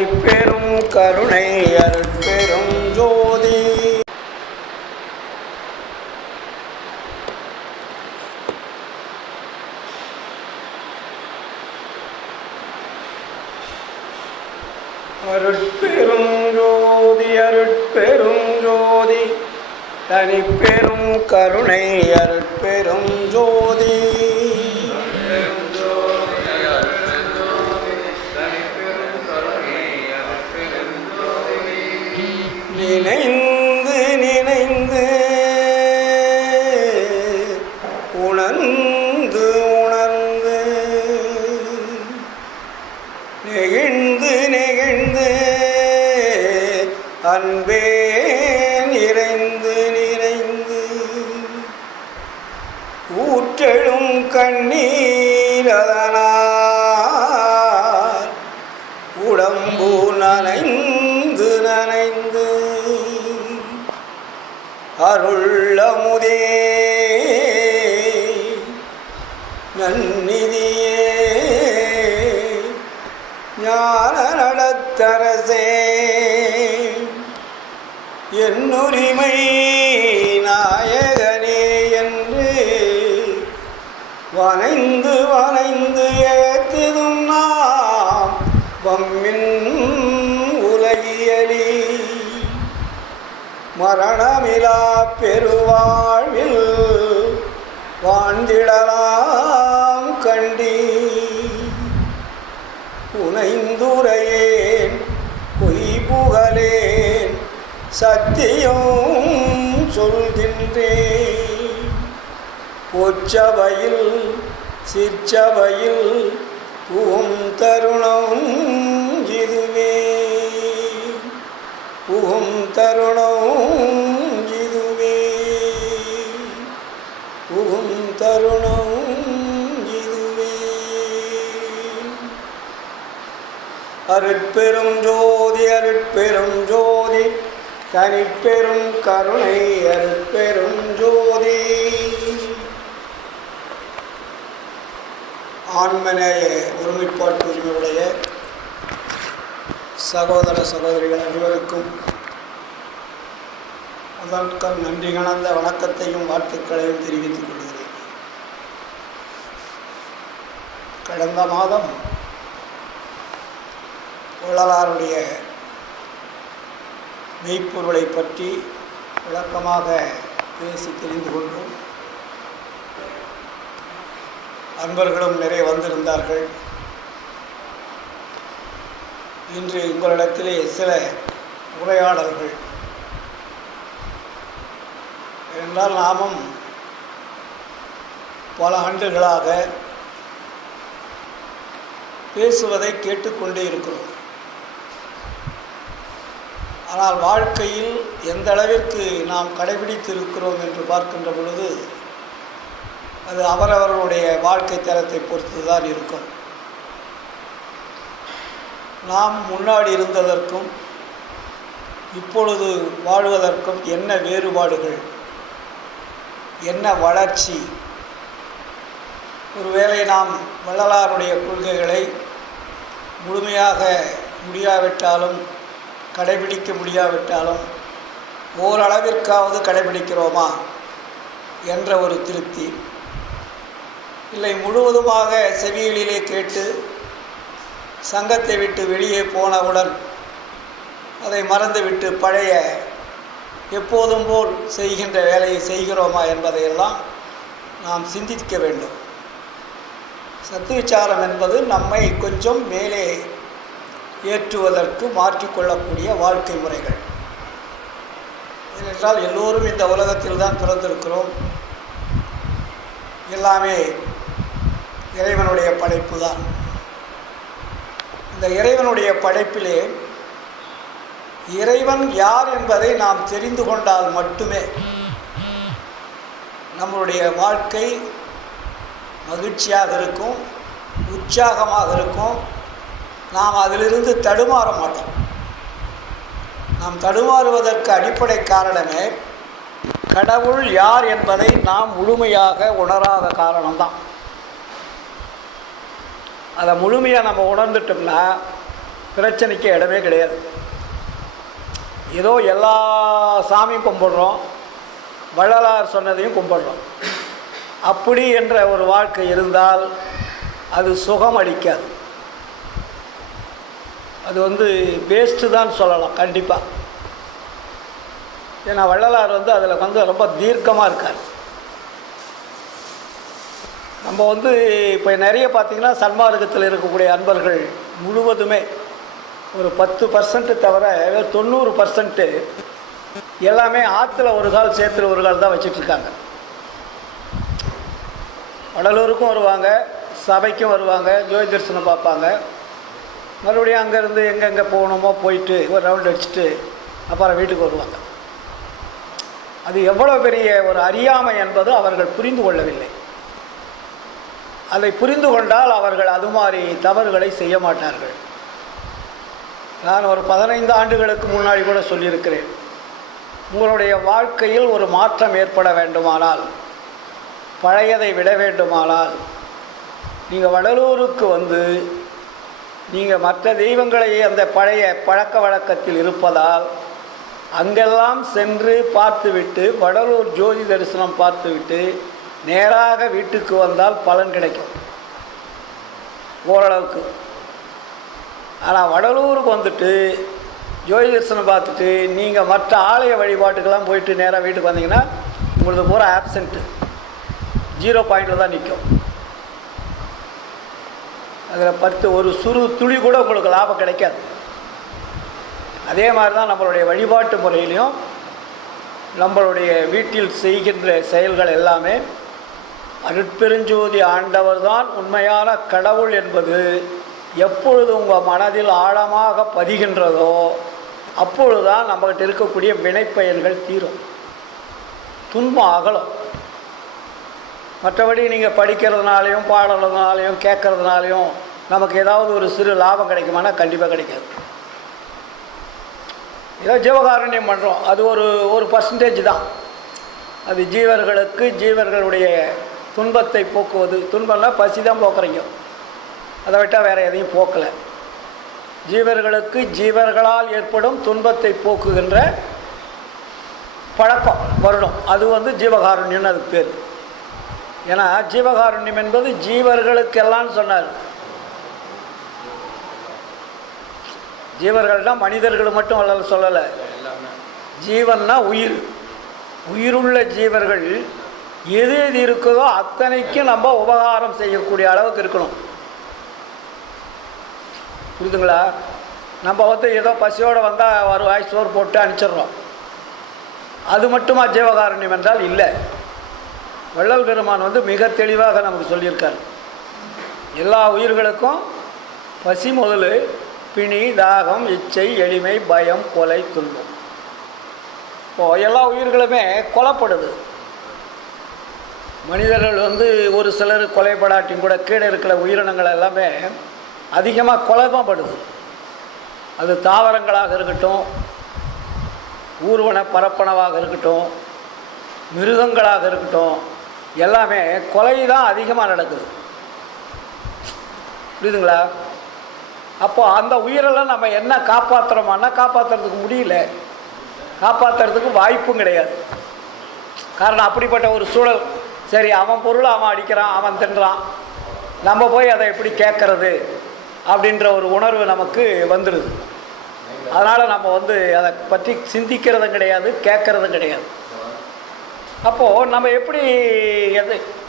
தனிப்பெரும் கருணை அருட்பெரும் ஜோதி. அருட்பெரும் ஜோதி அருட்பெரும் ஜோதி தனிப்பெரும் கருணை அருட்பெரும் ஜோதி. நினைந்து நினைந்து உணர்ந்து உணர்ந்து நெகிழ்ந்து நெகிழ்ந்து அன்பே நிறைந்து நிறைந்து ஊற்றெழும் கண்ணீர் அதனால் உடம்பு நனைந்து நனைந்து அருளமுதே நன்னிதியே ஞான நடத்தரசே என்னுரிமை நாயகனே என்று வனைந்து வனைந்து ஏத்துதும் நாம் வம்மின் உலகியலி மரணமிலா பெருவாழ்வில் வாழ்ந்திடலாம் கண்டி புனைந்துரையேன் பொய் புகழேன் சத்தியம் சொல்கின்றேன். பொச்சபையில் சிற்சபையில் புகும் தருணம் இதுவே புகும் தருணம் இதுவே புகும் தருணம் இதுவே. அருட்பெரும் ஜோதி அருட்பெரும் ஜோதி தனிப்பெரும் கருணை அருட்பெரும் ஜோதி. ஆன்மநேய ஒருமைப்பாட்டு உரிமையுடைய சகோதர சகோதரிகள் அனைவருக்கும் அதற்கும் நன்றி கலந்த வணக்கத்தையும் வாழ்த்துக்களையும் தெரிவித்துக் கொள்கிறேன். கடந்த மாதம் வள்ளலாருடைய மெய்ப்பொருளை பற்றி விளக்கமாக பேசி தெரிந்து கொண்டோம். அன்பர்களும் நிறைய வந்திருந்தார்கள். இன்று உங்களிடத்திலே சில உரையாடல்கள் என்றால் நாமும் பல ஆண்டுகளாக பேசுவதை கேட்டுக்கொண்டே இருக்கிறோம். ஆனால் வாழ்க்கையில் எந்த அளவிற்கு நாம் கடைபிடித்திருக்கிறோம் என்று பார்க்கின்ற பொழுது அது அவரவர்களுடைய வாழ்க்கை தரத்தை பொறுத்து தான் இருக்கும். நாம் முன்னாடி இருந்ததற்கும் இப்பொழுது வாழ்வதற்கும் என்ன வேறுபாடுகள், என்ன வளர்ச்சி? ஒருவேளை நாம் வள்ளலாருடைய கொள்கைகளை முழுமையாக முடியாவிட்டாலும் கடைபிடிக்க முடியாவிட்டாலும் ஓரளவிற்காவது கடைபிடிக்கிறோமா என்ற ஒரு திருப்தி, இல்லை முழுவதுமாக செவிகளிலே கேட்டு சங்கத்தை விட்டு வெளியே போனவுடன் அதை மறந்துவிட்டு பழைய எப்போதும் போல் செய்கின்ற வேலையை செய்கிறோமா என்பதையெல்லாம் நாம் சிந்திக்க வேண்டும். சத்து விசாரம் என்பது நம்மை கொஞ்சம் மேலே ஏற்றுவதற்கு மாற்றிக்கொள்ளக்கூடிய வாழ்க்கை முறைகள். ஏனென்றால் எல்லோரும் இந்த உலகத்தில் தான் பிறந்திருக்கிறோம். எல்லாமே இறைவனுடைய படைப்பு தான். இந்த இறைவனுடைய படைப்பிலே இறைவன் யார் என்பதை நாம் தெரிந்து கொண்டால் மட்டுமே நம்மளுடைய வாழ்க்கை மகிழ்ச்சியாக இருக்கும், உற்சாகமாக இருக்கும். நாம் அதிலிருந்து தடுமாற மாட்டோம். நாம் தடுமாறுவதற்கு அடிப்படை காரணமே கடவுள் யார் என்பதை நாம் முழுமையாக உணராத காரணம்தான். அதை முழுமையாக நம்ம உணர்ந்துட்டோம்னா பிரச்சனைக்கு இடமே கிடையாது. ஏதோ எல்லா சாமியும் கும்பிடுறோம், வள்ளலார் சொன்னதையும் கும்பிடுறோம். அப்படி என்ற ஒரு வாழ்க்கை இருந்தால் அது சுகம் அளிக்காது. அது வேஸ்ட்டு தான் சொல்லலாம் கண்டிப்பாக. ஏன்னா வள்ளலார் அதில் ரொம்ப தீர்க்கமாக இருக்கார். நம்ம இப்போ நிறைய பார்த்திங்கன்னா சன்மார்க்கத்தில் இருக்கக்கூடிய அன்பர்கள் முழுவதுமே ஒரு 10% தவிர 90% எல்லாமே ஆற்றுல ஒரு கால் சேத்துல ஒரு கால் தான் வச்சிட்ருக்காங்க. வடலூருக்கும் வருவாங்க, சபைக்கும் வருவாங்க, ஜோதி தரிசனம் பார்ப்பாங்க, மறுபடியும் அங்கேருந்து எங்கெங்கே போகணுமோ போயிட்டு ஒரு ரவுண்ட் அடிச்சுட்டு அப்புறம் வீட்டுக்கு வருவாங்க. அது எவ்வளோ பெரிய ஒரு அறியாமை என்பது அவர்கள் புரிந்து கொள்ளவில்லை. அதை புரிந்து கொண்டால் அவர்கள் அது மாதிரி தவறுகளை செய்ய மாட்டார்கள். நான் ஒரு 15 ஆண்டுகளுக்கு முன்னாடி கூட சொல்லியிருக்கிறேன், உங்களுடைய வாழ்க்கையில் ஒரு மாற்றம் ஏற்பட வேண்டுமானால், பழையதை விட வேண்டுமானால், நீங்கள் வடலூருக்கு நீங்கள் மற்ற தெய்வங்களை அந்த பழைய பழக்க வழக்கத்தில் இருப்பதால் அங்கெல்லாம் சென்று பார்த்துவிட்டு வடலூர் ஜோதி தரிசனம் பார்த்துவிட்டு நேராக வீட்டுக்கு வந்தால் பலன் கிடைக்கும் ஓரளவுக்கு. ஆனால் வடலூருக்கு ஜோதி தரிசனம் பார்த்துட்டு நீங்கள் மற்ற ஆலய வழிபாட்டுக்கெல்லாம் போயிட்டு நேராக வீட்டுக்கு வந்தீங்கன்னா உங்களுக்கு பூரா ஆப்சண்ட்டு, 0 பாயிண்டில் தான் நிற்கும். அதில் ஒரு சுறு துளி கூட உங்களுக்கு லாபம் கிடைக்காது. அதே மாதிரி தான் நம்மளுடைய வழிபாட்டு முறையிலையும் நம்மளுடைய வீட்டில் செய்கின்ற செயல்கள் எல்லாமே அருட்பெருஞ்சோதி ஆண்டவர் தான் உண்மையான கடவுள் என்பது எப்பொழுது உங்கள் மனதில் ஆழமாக பதிகின்றதோ அப்பொழுதுதான் நம்மகிட்ட இருக்கக்கூடிய வினைப்பயன்கள் தீரும், துன்பம் அகலும். மற்றபடி நீங்கள் படிக்கிறதுனாலையும் பாடுறதுனாலையும் கேட்கறதுனாலையும் நமக்கு ஏதாவது ஒரு சிறு லாபம் கிடைக்குமானா கண்டிப்பாக கிடைக்காது. ஏதோ ஜீவகாருண்யம் பண்ணுறோம், அது ஒரு பர்சன்டேஜ் தான். அது ஜீவர்களுடைய துன்பத்தை போக்குவது. துன்பம்னா பசி தான் போக்குறீங்க, அதை விட்டால் வேறு எதையும் போக்கலை. ஜீவர்களால் ஏற்படும் துன்பத்தை போக்குகின்ற பழக்கம் வரணும், அது ஜீவகாருண்யம்னு அதுக்கு பேர். ஏன்னா ஜீவகாருண்யம் என்பது ஜீவர்களுக்கெல்லாம் சொன்னார். ஜீவர்கள்னா மனிதர்கள் மட்டும் வளர சொல்லலை, ஜீவன்னா உயிருள்ள ஜீவர்கள் எது எது இருக்குதோ அத்தனைக்கும் நம்ம உபகாரம் செய்யக்கூடிய அளவுக்கு இருக்கணும். புரியுதுங்களா? நம்ம ஏதோ பசியோடு வந்தால் ஒரு வாய் சோறு போட்டு அனுப்பிச்சிடுறோம், அது மட்டுமா ஜீவகாருண்யம் என்றால் இல்லை. வள்ளல் பெருமான் மிக தெளிவாக நமக்கு சொல்லியிருக்கார், எல்லா உயிர்களுக்கும் பசி முதல் பிணி, தாகம், இச்சை, எளிமை, பயம், கொலை, துன்பம். இப்போது எல்லா உயிர்களுமே கொலைப்படுது. மனிதர்கள் ஒரு சிலர் கொலைப்படாட்டியும் கூட கீழே இருக்கிற உயிரினங்கள் எல்லாமே அதிகமாக கொலைப்படுது. அது தாவரங்களாக இருக்கட்டும், ஊர்வன பரப்பனவாக இருக்கட்டும், மிருகங்களாக இருக்கட்டும், எல்லாமே கொலை தான் அதிகமாக நடக்குது. புரியுதுங்களா? அப்போது அந்த உயிரெல்லாம் நம்ம என்ன காப்பாற்றுறோமான்னா காப்பாற்றுறதுக்கு முடியல, காப்பாற்றுறதுக்கு வாய்ப்பும் கிடையாது. காரணம் அப்படிப்பட்ட ஒரு சூழல். சரி, அவன் பொருளை அவன் அடிக்கிறான், அவன் தின்றான், நம்ம போய் அதை எப்படி கேட்கறது அப்படின்ற ஒரு உணர்வு நமக்கு வந்துடுது. அதனால் நம்ம அதை பற்றி சிந்திக்கிறதும் கிடையாது, கேட்குறதும் கிடையாது. அப்போது நம்ம எப்படி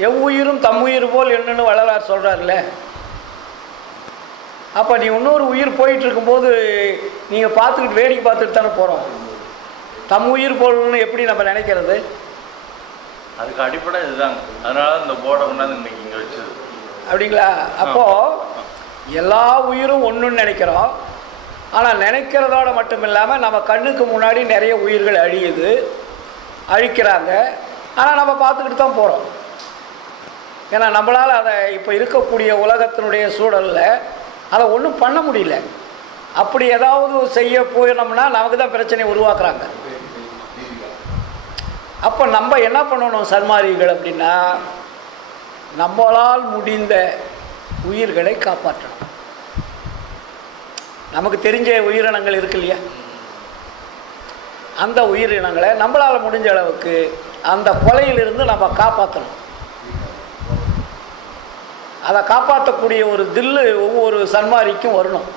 எவ்வுயிரும் தம்முயிர் போல் என்னன்னு வள்ளலார் சொல்கிறார்ல. அப்போ நீ இன்னொரு உயிர் போயிட்டுருக்கும்போது நீங்கள் பார்த்துக்கிட்டு வேடிக்கை பார்த்துட்டு தானே போகிறோம். தம்முயிர் போல்னு எப்படி நம்ம நினைக்கிறது? அதுக்கு அடிப்படை இதுதாங்க. அதனால இந்த போர்டை கொண்டாந்து இன்னைக்கு இங்கே வச்சது. அப்படிங்களா? அப்போது எல்லா உயிரும் ஒன்றுன்னு நினைக்கிறோம். ஆனால் நினைக்கிறதோட மட்டும் இல்லாமல் நம்ம கண்ணுக்கு முன்னாடி நிறைய உயிர்கள் அழிக்கிறாங்க. ஆனால் நம்ம பார்த்துக்கிட்டு தான் போகிறோம். ஏன்னா நம்மளால் அதை இப்போ இருக்கக்கூடிய உலகத்தினுடைய சூழலில் அதை ஒன்றும் பண்ண முடியல. அப்படி ஏதாவது செய்ய போயிடணும்னா நமக்கு தான் பிரச்சனை உருவாக்குறாங்க. அப்போ நம்ம என்ன பண்ணணும் சன்மார்க்கிகள் அப்படின்னா, நம்மளால் முடிந்த உயிர்களை காப்பாற்றணும். நமக்கு தெரிஞ்ச உயிரினங்கள் இருக்கு இல்லையா, அந்த உயிரினங்களை நம்மளால் முடிஞ்ச அளவுக்கு அந்த கொலையிலிருந்து நம்ம காப்பாற்றணும். அதை காப்பாற்றக்கூடிய ஒரு தில்லு ஒவ்வொரு சன்மாரிக்கும் வரணும்.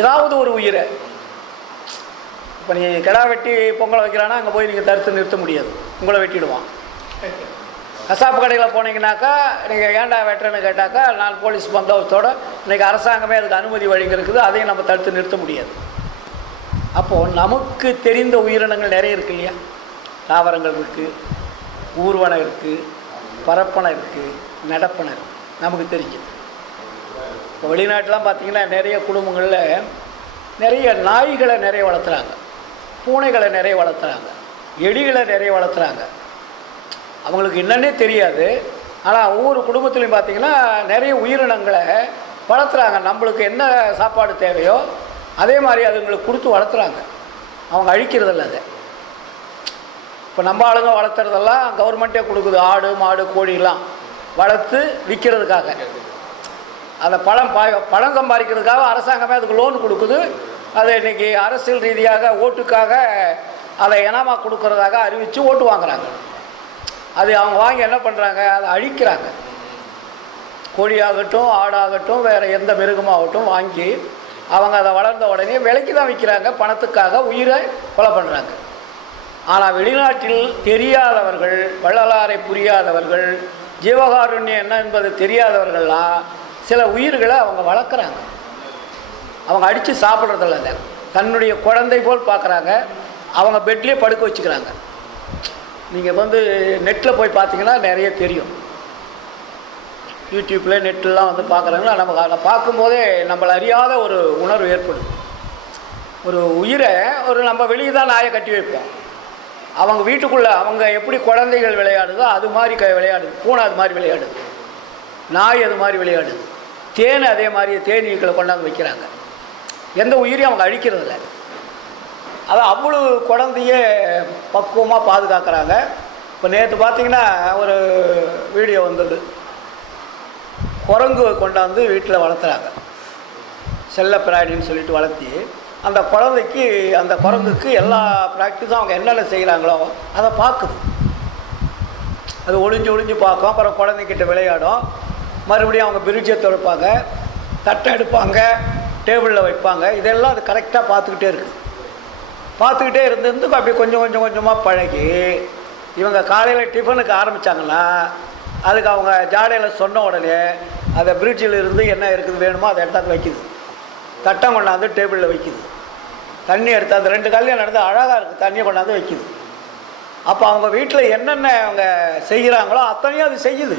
ஏதாவது ஒரு உயிரை, இப்போ நீங்கள் கிடா வெட்டி பொங்கலை வைக்கிறான்னா அங்கே போய் நீங்கள் தடுத்து நிறுத்த முடியாது, உங்களை வெட்டிடுவான். கசாப்பு கடையில் போனீங்கன்னாக்கா நீங்கள் ஏன்டா வெட்டுறேன்னு கேட்டாக்கா 4 போலீஸ் பந்தோபஸ்தோடு இன்றைக்கி அரசாங்கமே அதுக்கு அனுமதி வழங்கியிருக்குது, அதையும் நம்ம தடுத்து நிறுத்த முடியாது. அப்போது நமக்கு தெரிந்த உயிரினங்கள் நிறைய இருக்குது இல்லையா, தாவரங்கள் இருக்குது, ஊர்வனம் இருக்குது, பரப்பனை இருக்குது, நடப்பனை இருக்குது, நமக்கு தெரிஞ்சது. இப்போ வெளிநாட்டிலாம் பார்த்திங்கன்னா நிறைய குடும்பங்களில் நிறைய நாய்களை நிறைய வளர்த்துறாங்க, பூனைகளை நிறைய வளர்த்துறாங்க, எலிகளை நிறைய வளர்த்துறாங்க. அவங்களுக்கு என்னன்னே தெரியாது, ஆனால் ஒவ்வொரு குடும்பத்துலையும் பார்த்திங்கன்னா நிறைய உயிரினங்களை வளர்த்துறாங்க. நம்மளுக்கு என்ன சாப்பாடு தேவையோ அதே மாதிரி அதுங்களுக்கு கொடுத்து வளர்த்துறாங்க, அவங்க அழிக்கிறதில்ல. அதை இப்போ நம்ம ஆளுங்க வளர்த்துறதெல்லாம் கவர்மெண்ட்டே கொடுக்குது, ஆடு மாடு கோழிலாம் வளர்த்து விற்கிறதுக்காக, அதை பணம் சம்பாதிக்கிறதுக்காக அரசாங்கமே அதுக்கு லோன் கொடுக்குது. அதை இன்றைக்கி அரசியல் ரீதியாக ஓட்டுக்காக அதை இனாமாக கொடுக்குறதாக அறிவித்து ஓட்டு வாங்குறாங்க. அது அவங்க வாங்கி என்ன பண்ணுறாங்க, அதை அழிக்கிறாங்க. கோழியாகட்டும் ஆடாகட்டும் வேறு எந்த மிருகமாகட்டும் வாங்கி அவங்க அதை வளர்ந்த உடனே விலைக்கு தான் விற்கிறாங்க, பணத்துக்காக உயிரை கொலை பண்ணுறாங்க. ஆனால் வெளிநாட்டில் தெரியாதவர்கள், வள்ளலாரை புரியாதவர்கள், ஜீவகாருண்யம் என்ன என்பது தெரியாதவர்கள்லாம் சில உயிர்களை அவங்க வளர்க்குறாங்க. அவங்க அடித்து சாப்பிட்றதில்ல, தன்னுடைய குழந்தை போல் பார்க்குறாங்க. அவங்க பெட்லேயே படுக்க வச்சுக்கிறாங்க. நீங்கள் நெட்டில் போய் பார்த்தீங்கன்னா நிறைய தெரியும், யூடியூப்பில் நெட்டெலாம் பார்க்குறாங்கன்னா நமக்கு அதை பார்க்கும்போதே நம்மளை அறியாத ஒரு உணர்வு ஏற்படுது. ஒரு உயிரை நம்ம வெளியே தான் நாயை கட்டி வைப்போம், அவங்க வீட்டுக்குள்ளே அவங்க எப்படி குழந்தைகள் விளையாடுதோ அது மாதிரி விளையாடுது, பூனை அது மாதிரி விளையாடுது, நாய் அது மாதிரி விளையாடுது, தேன் அதே மாதிரி தேனீக்களை கொண்டாந்து வைக்கிறாங்க. எந்த உயிரையும் அவங்க அழிக்கிறதில்ல. அதை அவ்வளோ குழந்தைய பக்குவமாக பாதுகாக்கிறாங்க. இப்போ நேற்று பார்த்திங்கன்னா ஒரு வீடியோ வந்தது, குரங்கு கொண்டாந்து வீட்டில் வளர்த்துறாங்க, செல்ல பிராணின்னு சொல்லிட்டு வளர்த்தி அந்த குழந்தைக்கு அந்த குரங்குக்கு எல்லா ப்ராக்டிஸும் அவங்க என்னென்ன செய்கிறாங்களோ அதை பார்க்குது. அது ஒளிஞ்சு பார்க்கும், அப்புறம் குழந்தைக்கிட்ட விளையாடும், மறுபடியும் அவங்க பிரிட்ஜை துடைப்பாங்க, தட்டை எடுப்பாங்க, டேபிளில் வைப்பாங்க. இதெல்லாம் அது கரெக்டாக பார்த்துக்கிட்டே இருந்து அப்படி கொஞ்சம் கொஞ்சமாக பழகி இவங்க காலையில் டிஃபனுக்கு ஆரம்பித்தாங்கன்னா அதுக்கு அவங்க ஜாடையில் சொன்ன உடனே அதை பிரிட்ஜில் இருந்து என்ன இருக்குது வேணுமோ அதை எடுத்தாந்து வைக்குது, தட்டம் கொண்டாந்து டேபிளில் வைக்குது, தண்ணி எடுத்து அந்த 2 காலையும் நடந்து அழகாக இருக்குது, தண்ணியை கொண்டாந்து வைக்குது. அப்போ அவங்க வீட்டில் என்னென்ன அவங்க செய்கிறாங்களோ அத்தனையும் அது செய்யுது.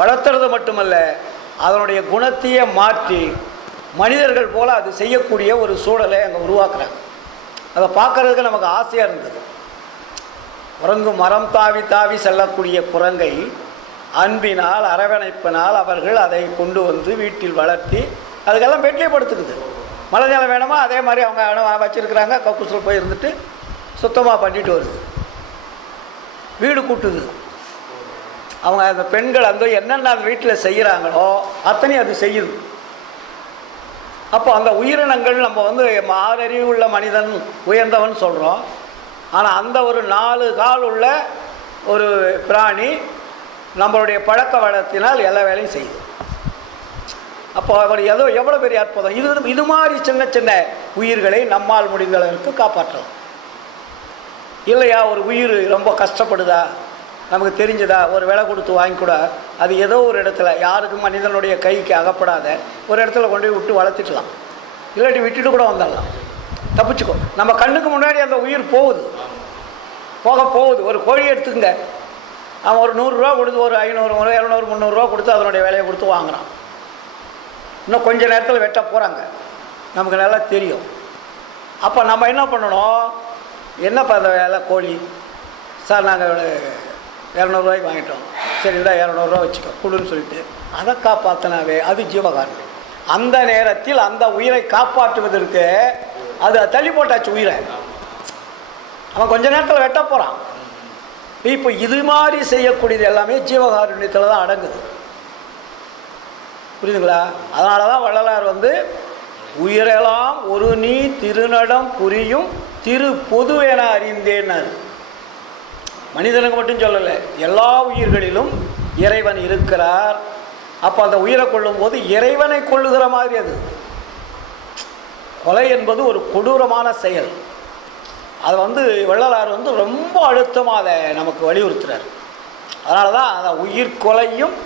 வளர்த்துறது மட்டுமல்ல, அதனுடைய குணத்தையே மாற்றி மனிதர்கள் போல் அது செய்யக்கூடிய ஒரு சூழலை அங்கே உருவாக்குறாங்க. அதை பார்க்குறதுக்கு நமக்கு ஆசையாக இருந்தது. குரங்கு மரம் தாவி தாவி செல்லக்கூடிய குரங்கை அன்பினால் அரவணைப்பினால் அவர்கள் அதை கொண்டு வந்து வீட்டில் வளர்த்தி அதுக்கெல்லாம் பெட்லேயே படுத்துக்குது. மழை நிலம் வேணுமா அதே மாதிரி அவங்க வச்சுருக்குறாங்க, கக்கூசில் போய் இருந்துட்டு சுத்தமாக பண்ணிட்டு வருது, வீடு கூட்டுது. அவங்க அந்த பெண்கள் என்னென்ன அந்த வீட்டில் செய்கிறாங்களோ அத்தனையும் அது செய்யுது. அப்போ அந்த உயிரினங்கள் நம்ம 6 அறிவு உள்ள மனிதன் உயர்ந்தவன் சொல்கிறோம், ஆனால் அந்த ஒரு 4 கால் உள்ள ஒரு பிராணி நம்மளுடைய பழக்க வழக்கத்தினால் எல்லா வேலையும் செய்யுது. அப்போ அவர் எவ்வளோ பெரிய அற்புதம். இது மாதிரி சின்ன சின்ன உயிர்களை நம்மால் முடிந்த அளவுக்கு காப்பாற்றலாம் இல்லையா. ஒரு உயிர் ரொம்ப கஷ்டப்படுதா, நமக்கு தெரிஞ்சதா, ஒரு விலை கொடுத்து வாங்கிக்கூட அது ஏதோ ஒரு இடத்துல யாருக்கும் மனிதனுடைய கைக்கு அகப்படாத ஒரு இடத்துல கொண்டு போய் விட்டு வளர்த்துக்கலாம், இல்லாட்டி விட்டுட்டு கூட வந்துடலாம், தப்பிச்சுக்கோ. நம்ம கண்ணுக்கு முன்னாடி அந்த உயிர் போகுது. ஒரு கோழி எடுத்துக்கங்க, அவன் ஒரு 100 ரூபா கொடுத்து ஒரு 500 200 300 ரூபா கொடுத்து அதனுடைய விலையை கொடுத்து வாங்குறான். இன்னும் கொஞ்சம் நேரத்தில் வெட்ட போகிறாங்க, நமக்கு நல்லா தெரியும். அப்போ நம்ம என்ன பண்ணணும், என்னப்பா அந்த வேலை கோழி சார் நாங்கள் 200 ரூபாய்க்கு வாங்கிட்டோம், சரி இந்த 200 ரூபா வச்சுக்கோ கொடுன்னு சொல்லிட்டு அதை காப்பாற்றினாவே அது ஜீவகாரணம். அந்த நேரத்தில் அந்த உயிரை காப்பாற்றுவதற்கு அது தள்ளி போட்டாச்சு உயிரை, அவன் கொஞ்ச நேரத்தில் வெட்ட போகிறான். இப்போ இது மாதிரி செய்யக்கூடியது எல்லாமே ஜீவகாருண்யத்தில் தான் அடங்குது. புரியுதுங்களா? அதனால தான் வள்ளலார் வந்து உயிரெல்லாம் ஒரு நீ திருநடம் புரியும் திரு பொது என அறிந்தேன்னார். மனிதனுக்கு மட்டும் சொல்லலை, எல்லா உயிர்களிலும் இறைவன் இருக்கிறார். அப்போ அந்த உயிரை கொள்ளும்போது இறைவனை கொள்ளுகிற மாதிரி அது. கொலை என்பது ஒரு கொடூரமான செயல். அதை வந்து வள்ளலார் வந்து ரொம்ப அழுத்தமாக அதை நமக்கு வலியுறுத்துறார். அதனால தான் அந்த உயிர் கொலையும்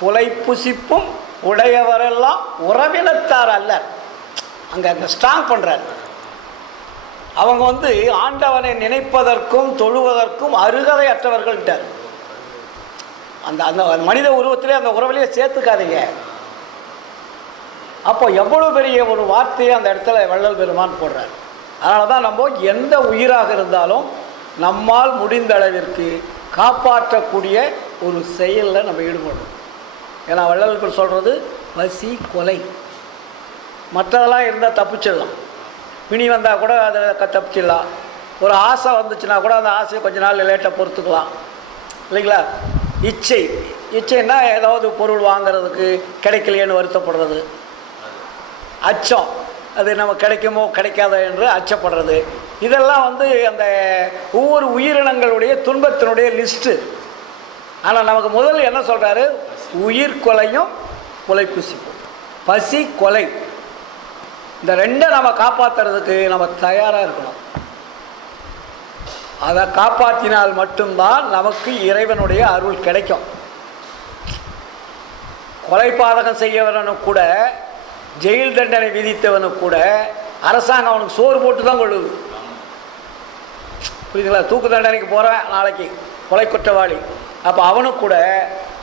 புலை புசிப்பும் உடையவரெல்லாம் உறவினத்தார் அல்ல, அங்கே ஸ்ட்ராங் பண்ணுறார். அவங்க வந்து ஆண்டவனை நினைப்பதற்கும் தொழுவதற்கும் அருகதை அற்றவர்கள்ட்டார். அந்த அந்த மனித உருவத்திலே அந்த உறவிலேயே சேர்த்துக்காதீங்க. அப்போ எவ்வளோ பெரிய ஒரு வார்த்தையை அந்த இடத்துல வள்ளல் பெருமான் போடுறார். அதனால தான் நம்ம எந்த உயிராக இருந்தாலும் நம்மால் முடிந்த அளவிற்கு காப்பாற்றக்கூடிய ஒரு செயலில் நம்ம ஈடுபடணும். ஏன்னா வள்ளல் சொல்கிறது பசி கொலை, மற்றதெல்லாம் இருந்தால் தப்பிச்சிடலாம். பிணி வந்தால் கூட அதை தப்பிச்சிடலாம். ஒரு ஆசை வந்துச்சுன்னா கூட அந்த ஆசையை கொஞ்ச நாள் லேட்டாக பொறுத்துக்கலாம், இல்லைங்களா? இச்சைன்னா ஏதாவது பொருள் வாங்கிறதுக்கு கிடைக்கலையேன்னு வருத்தப்படுறது, அச்சம், அது நம்ம கிடைக்குமோ கிடைக்காத என்று அச்சப்படுறது, இதெல்லாம் வந்து அந்த ஒவ்வொரு உயிரினங்களுடைய துன்பத்தினுடைய லிஸ்ட்டு. ஆனால் நமக்கு முதல் என்ன சொல்கிறாரு? உயிர் கொலையும் கொலை புசிப்பும், பசி கொலை, இந்த ரெண்டை நம்ம காப்பாற்றுறதுக்கு நம்ம தயாராக இருக்கணும். அதை காப்பாற்றினால் மட்டும்தான் நமக்கு இறைவனுடைய அருள் கிடைக்கும். கொலைபாதகம் செய்யவனுக்கு கூட, ஜெயில் தண்டனை விதித்தவனுக்கு கூட அரசாங்கம் அவனுக்கு சோறு போட்டு தான் கொள்ளுது. புரியுதுங்களா? தூக்கு தண்டனைக்கு போகிறேன் நாளைக்கு, கொலை குற்றவாளி, அப்போ அவனுக்கு கூட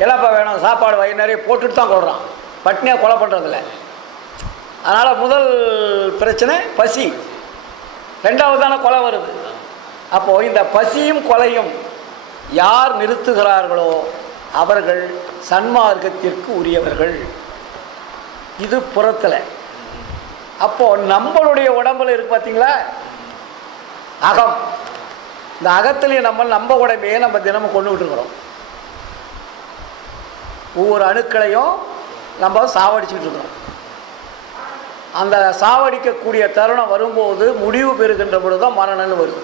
எல்லாப்பா வேணும் சாப்பாடு வயிறு நிறைய போட்டுட்டு தான் கொள்கிறான், பட்னியாக கொலை பண்ணுறதில்ல. அதனால் முதல் பிரச்சனை பசி, ரெண்டாவது தானே கொலை வருது. அப்போது இந்த பசியும் கொலையும் யார் நிறுத்துகிறார்களோ அவர்கள் சன்மார்க்கத்திற்கு உரியவர்கள். இது புறத்தில். அப்போது நம்மளுடைய உடம்புல இருக்கு பார்த்தீங்களா அகம், இந்த அகத்துலேயும் நம்ம உடம்பையே நம்ம தினமும் கொண்டுகிட்டு இருக்கிறோம். ஒவ்வொரு அணுக்களையும் நம்ம சாவடிச்சுக்கிட்டு இருக்கிறோம். அந்த சாவடிக்கக்கூடிய தருணம் வரும்போது முடிவு பெறுகின்ற பொழுது தான் மரணம்னு வருது.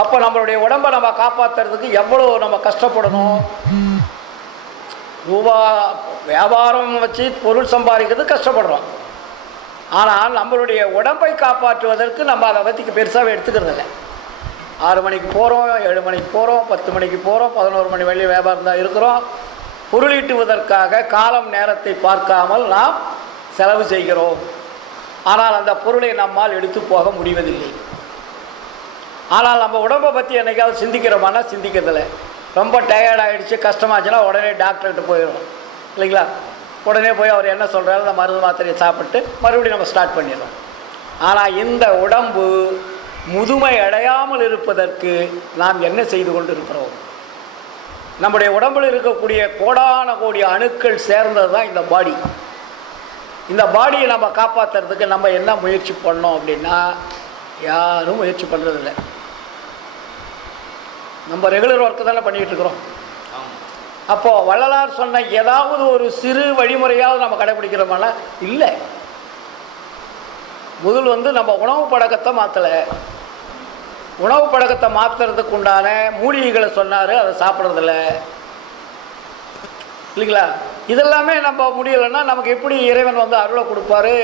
அப்போ நம்மளுடைய உடம்பை நம்ம காப்பாற்றுறதுக்கு எவ்வளோ நம்ம கஷ்டப்படணும். ரூபா வியாபாரம் வச்சு பொருள் சம்பாதிக்கிறது கஷ்டப்படுறோம். ஆனால் நம்மளுடைய உடம்பை காப்பாற்றுவதற்கு நம்ம அதை பற்றி பெருசாகவே எடுத்துக்கிறதில்ல. 6 மணிக்கு போகிறோம், 7 மணிக்கு போகிறோம், 10 மணிக்கு போகிறோம், 11 மணி வழி வியாபாரம் தான் இருக்கிறோம். பொருளீட்டுவதற்காக காலம் நேரத்தை பார்க்காமல் நாம் செலவு செய்கிறோம். ஆனால் அந்த பொருளை நம்மால் எடுத்து போக முடிவதில்லை. ஆனால் நம்ம உடம்பை பற்றி என்னைக்காவது சிந்திக்கிறோமானா சிந்திக்கிறதில்லை. ரொம்ப டயர்டாகிடுச்சு, கஷ்டமாச்சுன்னா உடனே டாக்டர்கிட்ட போயிடும், இல்லைங்களா? உடனே போய் அவர் என்ன சொல்கிறாரு அந்த மருந்து மாத்திரையை சாப்பிட்டு மறுபடியும் நம்ம ஸ்டார்ட் பண்ணிடுறோம். ஆனால் இந்த உடம்பு முதுமை அடையாமல் இருப்பதற்கு நாம் என்ன செய்து கொண்டு இருக்கிறோம்? நம்முடைய உடம்பில் இருக்கக்கூடிய கோடான கோடி அணுக்கள் சேர்ந்தது தான் இந்த பாடி. இந்த பாடியை நம்ம காப்பாற்றுறதுக்கு நம்ம என்ன முயற்சி பண்ணோம் அப்படின்னா யாரும் முயற்சி பண்ணுறதில்ல. நம்ம ரெகுலர் ஒர்க்கு தானே பண்ணிகிட்டு இருக்கிறோம். அப்போது வள்ளலார் சொன்ன ஏதாவது ஒரு சிறு வழிமுறையாவது நம்ம கடைபிடிக்கிறோம்னா இல்லை. முதல் வந்து நம்ம உணவு பழக்கத்தை மாற்றலை. உணவு பழக்கத்தை மாற்றுறதுக்கு உண்டான மூலிகைகளை சொன்னார், அதை சாப்பிட்றதில்ல, இல்லைங்களா? இதெல்லாமே நம்ம முடியலைன்னா நமக்கு எப்படி இறைவன் வந்து அருளை கொடுப்பாரு?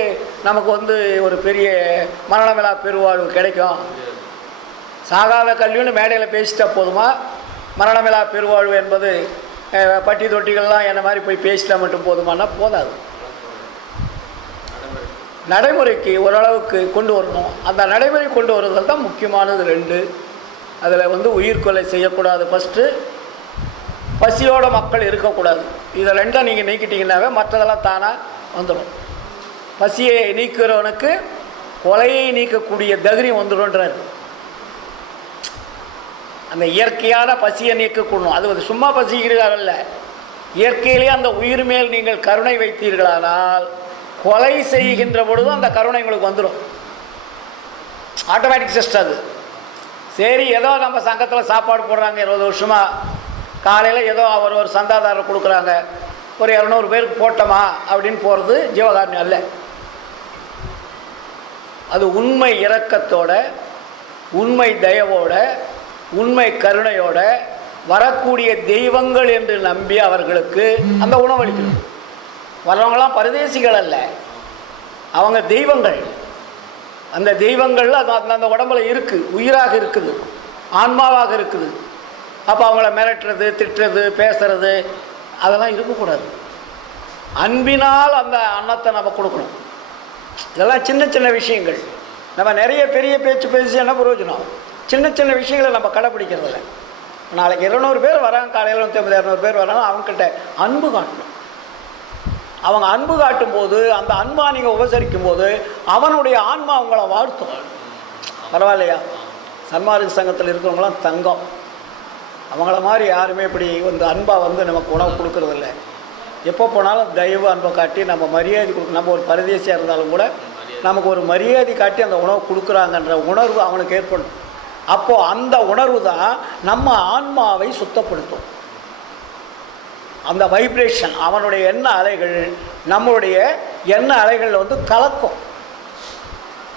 நமக்கு வந்து ஒரு பெரிய மரணமில்லா பெருவாழ்வு கிடைக்கும். சாகாத கல்வின்னு மேடையில் பேசிட்டா போதுமா? மரணமில்லா பெருவாழ்வு என்பது பட்டி தொட்டிகள்லாம் என்ன மாதிரி போய் பேசிட்டா மட்டும் போதுமானா போதாது. நடைமுறைக்கு ஓரளவுக்கு கொண்டு வரணும். அந்த நடைமுறை கொண்டு வருவதில் தான் முக்கியமானது 2. அதில் வந்து உயிர்கொலை செய்யக்கூடாது ஃபஸ்ட்டு, பசியோட மக்கள் இருக்கக்கூடாது. இதை 2 நீங்கள் நீக்கிட்டீங்கன்னாவே மற்றதெல்லாம் தானாக வந்துடும். பசியை நீக்கிறவனுக்கு கொலையை நீக்கக்கூடிய தைரியம் வந்துடும்ன்றார். அந்த இயற்கையான பசியை நீக்கக்கூடணும். அது சும்மா பசிக்கிறீர்கள, இயற்கையிலேயே அந்த உயிர் மேல் நீங்கள் கருணை வைத்தீர்களானால் கொலை செய்கின்ற பொழுதும் அந்த கருணை உங்களுக்கு வந்துடும். ஆட்டோமேட்டிக் சிஸ்டம் அது. சரி, ஏதோ நம்ம சங்கத்தில் சாப்பாடு போடுறாங்க 20 வருஷமாக, காலையில் ஏதோ அவர் ஒரு சந்தாதாரர் கொடுக்குறாங்க, ஒரு 200 பேருக்கு போட்டோமா அப்படின்னு போகிறது ஜீவகாருண்யம் அல்ல. அது உண்மை இரக்கத்தோட, உண்மை தயவோட, உண்மை கருணையோட வரக்கூடிய தெய்வங்கள் என்று நம்பி அவர்களுக்கு அந்த உணவளிக்கணும். வர்றவங்களாம் பரதேசிகள் அல்ல, அவங்க தெய்வங்கள். அந்த தெய்வங்கள் அந்த உடம்புல இருக்குது, உயிராக இருக்குது, ஆன்மாவாக இருக்குது. அப்போ அவங்கள மிரட்டுறது, திட்டுறது, பேசுறது அதெல்லாம் இருக்கக்கூடாது. அன்பினால் அந்த அன்னத்தை நம்ம கொடுக்கணும். இதெல்லாம் சின்ன சின்ன விஷயங்கள். நம்ம நிறைய பெரிய பேச்சு பேசி என்ன பிரயோஜனம்? சின்ன சின்ன விஷயங்களை நம்ம கடைப்பிடிக்கிறதில்ல. நாளைக்கு 200 பேர் வராங்க, காலையில் 150-200 பேர் வராங்க, அவங்கக்கிட்ட அன்பு காட்டணும். அவங்க அன்பு காட்டும் போது, அந்த அன்பா நீங்கள் உபசரிக்கும் போது அவனுடைய ஆன்மா அவங்கள வாழ்த்தும். பரவாயில்லையா? சன்மார்க்க சங்கத்தில் இருக்கிறவங்களாம் தங்கம். அவங்கள மாதிரி யாருமே இப்படி வந்து அன்பாக வந்து நமக்கு உணவு கொடுக்கறதில்ல. எப்போ போனாலும் தயவு அன்பை காட்டி நம்ம மரியாதை கொடுக்க. நம்ம ஒரு பரதேசியாக இருந்தாலும் கூட நமக்கு ஒரு மரியாதை காட்டி அந்த உணவு கொடுக்குறாங்கன்ற உணர்வு அவனுக்கு ஏற்படும். அப்போது அந்த உணர்வு தான் நம்ம ஆன்மாவை சுத்தப்படுத்தும். அந்த வைப்ரேஷன், அவனுடைய எண்ண அலைகள் நம்மளுடைய எண்ண அலைகளில் வந்து கலக்கும்.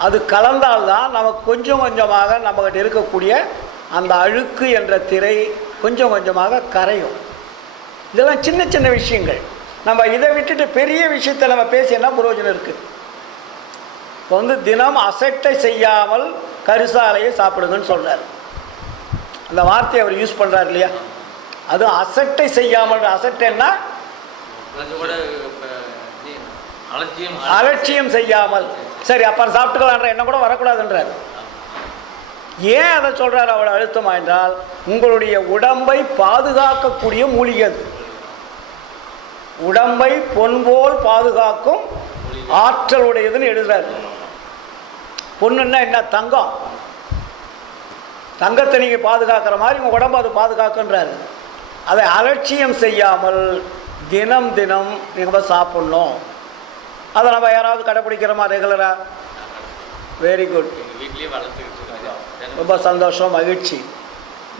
அது கலந்தால்தான் நமக்கு கொஞ்சம் கொஞ்சமாக நம்மகிட்ட இருக்கக்கூடிய அந்த அழுக்கு என்ற திரை கொஞ்சம் கொஞ்சமாக கரையும். இதெல்லாம் சின்ன சின்ன விஷயங்கள். நம்ம இதை விட்டுட்டு பெரிய விஷயத்தை நம்ம பேசி என்ன பிரயோஜனம் இருக்குது? இப்போ வந்து தினம் அசட்டை செய்யாமல் கரிசாலையை சாப்பிடுங்கன்னு சொல்கிறார். அந்த வார்த்தையை அவர் யூஸ் பண்ணுறார் இல்லையா? அதுவும் அசட்டை செய்யாமல். அசட்டைன்னா அலட்சியம் செய்யாமல். சரி, அப்புறம் சாப்பிட்டுக்கலான்ற எண்ணம் கூட வரக்கூடாதுன்றார். ஏன் அதை சொல்கிறார் அவ்வளோ அழுத்தமா என்றால், உங்களுடைய உடம்பை பாதுகாக்கக்கூடிய மூலிகை அது. உடம்பை பொன்போல் பாதுகாக்கும் ஆற்றல் உடையதுன்னு எழுதுறாரு. பொண்ணுன்னா என்ன? தங்கம். தங்கத்தை நீங்கள் பாதுகாக்கிற மாதிரி உங்கள் உடம்பு அது பாதுகாக்குன்றாரு. அதை அலட்சியம் செய்யாமல் தினம் தினம் நீங்கள் சாப்பிட்ணும். அதை நம்ம யாராவது கடைப்பிடிக்கிறோமா ரெகுலராக? வெரி குட், ரொம்ப சந்தோஷம், மகிழ்ச்சி.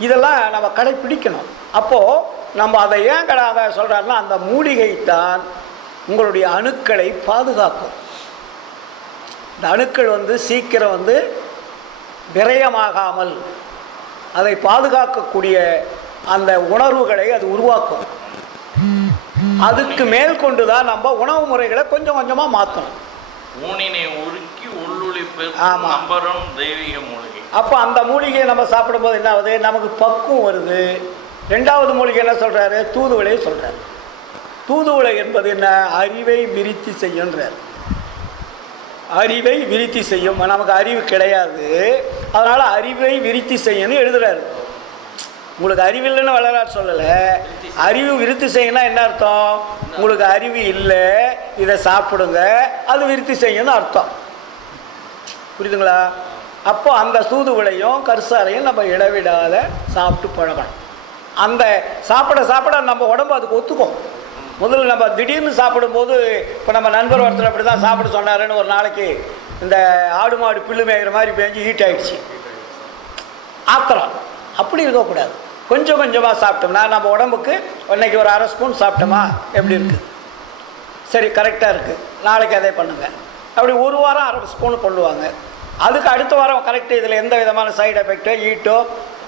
இதெல்லாம் நம்ம கடைப்பிடிக்கணும். அப்போது நம்ம அதை ஏன் அதை சொல்கிறாருன்னா, அந்த மூலிகை தான் உங்களுடைய அணுக்களை பாதுகாக்கும். இந்த அணுக்கள் வந்து சீக்கிரம் வந்து விரயமாகாமல் அதை பாதுகாக்கக்கூடிய அந்த உணர்வுகளை அது உருவாக்கும். அதுக்கு மேல் கொண்டு தான் நம்ம உணவு முறைகளை கொஞ்சம் கொஞ்சமாக மாற்றணும். அப்போ அந்த மூலிகையை நம்ம சாப்பிடும்போது என்ன ஆகுது? நமக்கு பக்குவம் வருது. ரெண்டாவது மூலிகை என்ன சொல்கிறாரு? தூதுவளையை சொல்கிறார். தூதுவளை என்பது என்ன? அறிவை விருத்தி செய்யுன்றார். அறிவை விருத்தி செய்யும். நமக்கு அறிவு கிடையாது, அதனால் அறிவை விருத்தி செய்யணும்னு எழுதுறாரு. உங்களுக்கு அறிவில்லைன்னு வளரார் சொல்லலை. அறிவு விருத்தி செய்யணும்னா என்ன அர்த்தம்? உங்களுக்கு அறிவு இல்லை, இதை சாப்பிடுங்க, அது விருத்தி செய்யணும்னு அர்த்தம். புரியுதுங்களா? அப்போ அந்த தூதுவளையும் கரிசாலையும் நம்ம இடைவிடாத சாப்பிட்டு பழகணும். அந்த சாப்பிட சாப்பிட நம்ம உடம்பு அதுக்கு ஒத்துக்கும். முதல்ல நம்ம திடீர்னு சாப்பிடும்போது, இப்போ நம்ம நண்பர் ஒருத்தர் அப்படி தான் சாப்பிட சொன்னாருன்னு ஒரு நாளைக்கு இந்த ஆடு மாடு பில்லு மேய்கிற மாதிரி பேஞ்சு ஹீட் ஆகிடுச்சு. ஆத்திரம். அப்படி இருக்கக்கூடாது. கொஞ்சம் கொஞ்சமாக சாப்பிட்டோம்னா நம்ம உடம்புக்கு இன்றைக்கி ஒரு 1/2 ஸ்பூன் சாப்பிட்டோமா எப்படி இருக்குது? சரி, கரெக்டாக இருக்குது. நாளைக்கு அதே பண்ணுங்கள். அப்படி ஒரு வாரம் 1/2 ஸ்பூன் பண்ணுவாங்க. அதுக்கு அடுத்த வாரம் கரெக்டு, இதில் எந்த விதமான சைடு எஃபெக்டோ ஹீட்டோ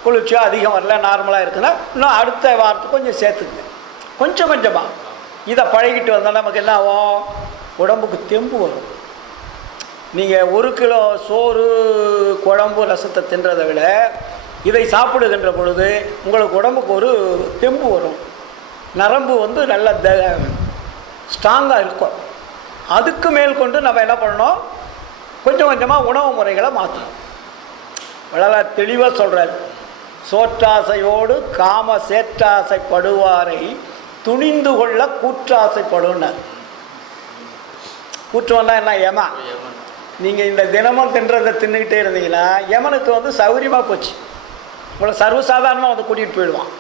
குளிர்ச்சியோ அதிகம் வரல, நார்மலாக இருக்குன்னா இன்னும் அடுத்த வாரத்துக்கு கொஞ்சம் சேர்த்துக்குங்க. கொஞ்சம் கொஞ்சமாக இதை பழகிட்டு வந்தால் நமக்கு என்ன ஆகும்? உடம்புக்கு தெம்பு வரும். நீங்கள் 1 கிலோ சோறு குழம்பு ரசத்தை தின்றதை விட இதை சாப்பிடுகின்ற பொழுது உங்களுக்கு உடம்புக்கு ஒரு தெம்பு வரும். நரம்பு வந்து நல்ல ஸ்ட்ராங்காக இருக்கும். அதுக்கு மேல் கொண்டு நம்ம என்ன பண்ணணும்? கொஞ்சம் கொஞ்சமாக உணவு முறைகளை மாற்றணும். வள்ளலார் தெளிவாக சொல்கிறார். சோற்றாசையோடு காம சேற்றாசைப்படுவாரை துணிந்து கொள்ள கூற்றாசைப்படுனார். கூற்றம்னா என்ன? யமா. நீங்கள் இந்த தினமும் தின்றதை தின்னுக்கிட்டே இருந்தீங்கன்னா யமனுக்கு வந்து சௌகரியமாக போச்சு. உங்களை சர்வசாதாரணமாக வந்து கூட்டிகிட்டு போயிடுவான்.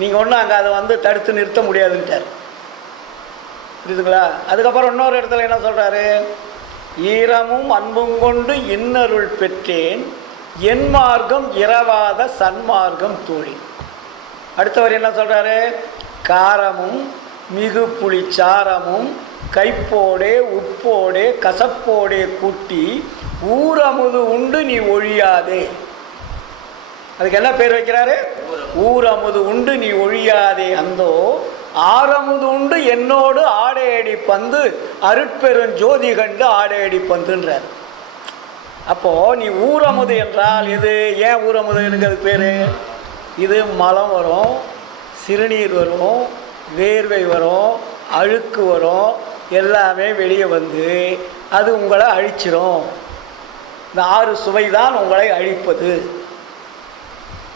நீங்கள் ஒன்றும் அங்கே அதை வந்து தடுத்து நிறுத்த முடியாதுன்ட்டார். புரியுதுங்களா? அதுக்கப்புறம் இன்னொரு இடத்துல என்ன சொல்கிறாரு? ஈரமும் அன்பும் கொண்டு இன்னருள் பெற்றேன், என் மார்க்கம் இரவாத சன்மார்க்கம் தோழி. அடுத்தவர் என்ன சொல்கிறாரு? காரமும் மிகு புளிச்சாரமும் கைப்போடே உப்போடே கசப்போடே கூட்டி ஊரமுது உண்டு நீ ஒழியாதே. அதுக்கு என்ன பேர் வைக்கிறாரு? ஊரமுது உண்டு நீ ஒழியாதே அந்தோ ஆரமுது உண்டு என்னோடு ஆடையடி பந்து அருட்பெரும் ஜோதி கண்டு ஆடையடி பந்துன்றார். அப்போது நீ ஊரமுது என்றால் இது ஏன் ஊரமுது எனக்கு அது பேர்? இது மலம் வரும், சிறுநீர் வரும், வேர்வை வரும், அழுக்கு வரும், எல்லாமே வெளியே வந்து அது உங்களை அழிச்சிடும். இந்த 6 சுவை தான் உங்களை அழிப்பது.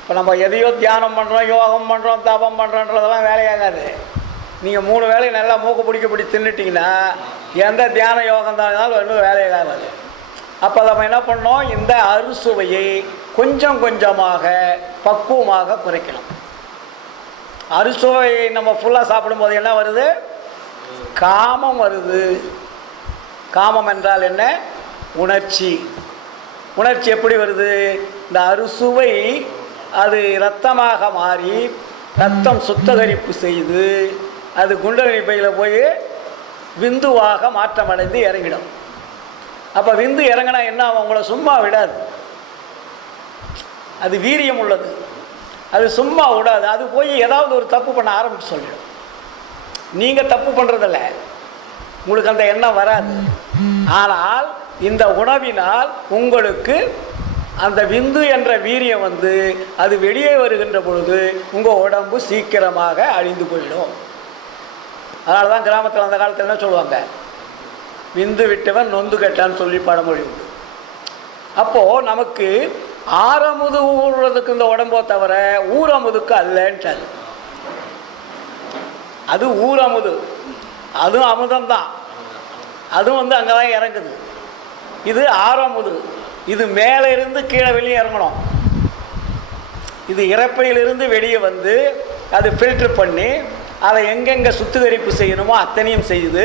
இப்போ நம்ம எதையோ தியானம் பண்ணுறோம், யோகம் பண்ணுறோம், தபம் பண்ணுறோன்றதெல்லாம் வேலையாகாது. நீங்கள் 3 வேலையை நல்லா மூக்கு பிடி தின்னுட்டிங்கன்னா எந்த தியான யோகம் தான் இருந்தாலும் இன்னும் வேலையாகாது. அப்போ நம்ம என்ன பண்ணோம்? இந்த அறுசுவையை கொஞ்சம் கொஞ்சமாக பக்குவமாக குறைக்கணும். அறுசுவையை நம்ம ஃபுல்லாக சாப்பிடும்போது என்ன வருது? காமம் வருது. காமம் என்றால் என்ன? உணர்ச்சி. உணர்ச்சி எப்படி வருது? இந்த அறுசுவை அது இரத்தமாக மாறி இரத்தம் சுத்தகரிப்பு செய்து அது குண்டலினி பையில் போய் விந்துவாக மாற்றமடைந்து இறங்கிடும். அப்போ விந்து இறங்கினா என்ன ஆகும்? உங்களை சும்மா விடாது. அது வீரியம் உள்ளது, அது சும்மா விடாது. அது போய் ஏதாவது ஒரு தப்பு பண்ண ஆரம்பித்து சொல்லிடும். நீங்கள் தப்பு பண்ணுறதில்ல, உங்களுக்கு அந்த எண்ணம் வராது. ஆனால் இந்த உணவினால் உங்களுக்கு அந்த விந்து என்ற வீரியம் வந்து அது வெளியே வருகின்ற பொழுது உங்கள் உடம்பு சீக்கிரமாக அழிந்து போயிடும். அதனால தான் கிராமத்தில் அந்த காலத்தில் என்ன சொல்லுவாங்க? விந்து விட்டவன் நொந்து கெட்டான்னு சொல்லி பழமொழி உண்டு. அப்போது நமக்கு ஆரமுது ஊறுறதுக்கு இந்த உடம்போ தவிர ஊரமுதுக்கு அல்லன்ட்டார். அது ஊரமுது, அதுவும் அமுதம்தான், அதுவும் வந்து அங்கே தான் இறங்குது. இது ஆரமுது, இது மேலே இருந்து கீழே வெளியே இறங்கணும். இது இறப்பையிலிருந்து வெளியே வந்து அது ஃபில்ட்ரு பண்ணி அதை எங்கெங்கே சுத்திகரிப்பு செய்யணுமோ அத்தனையும் செய்து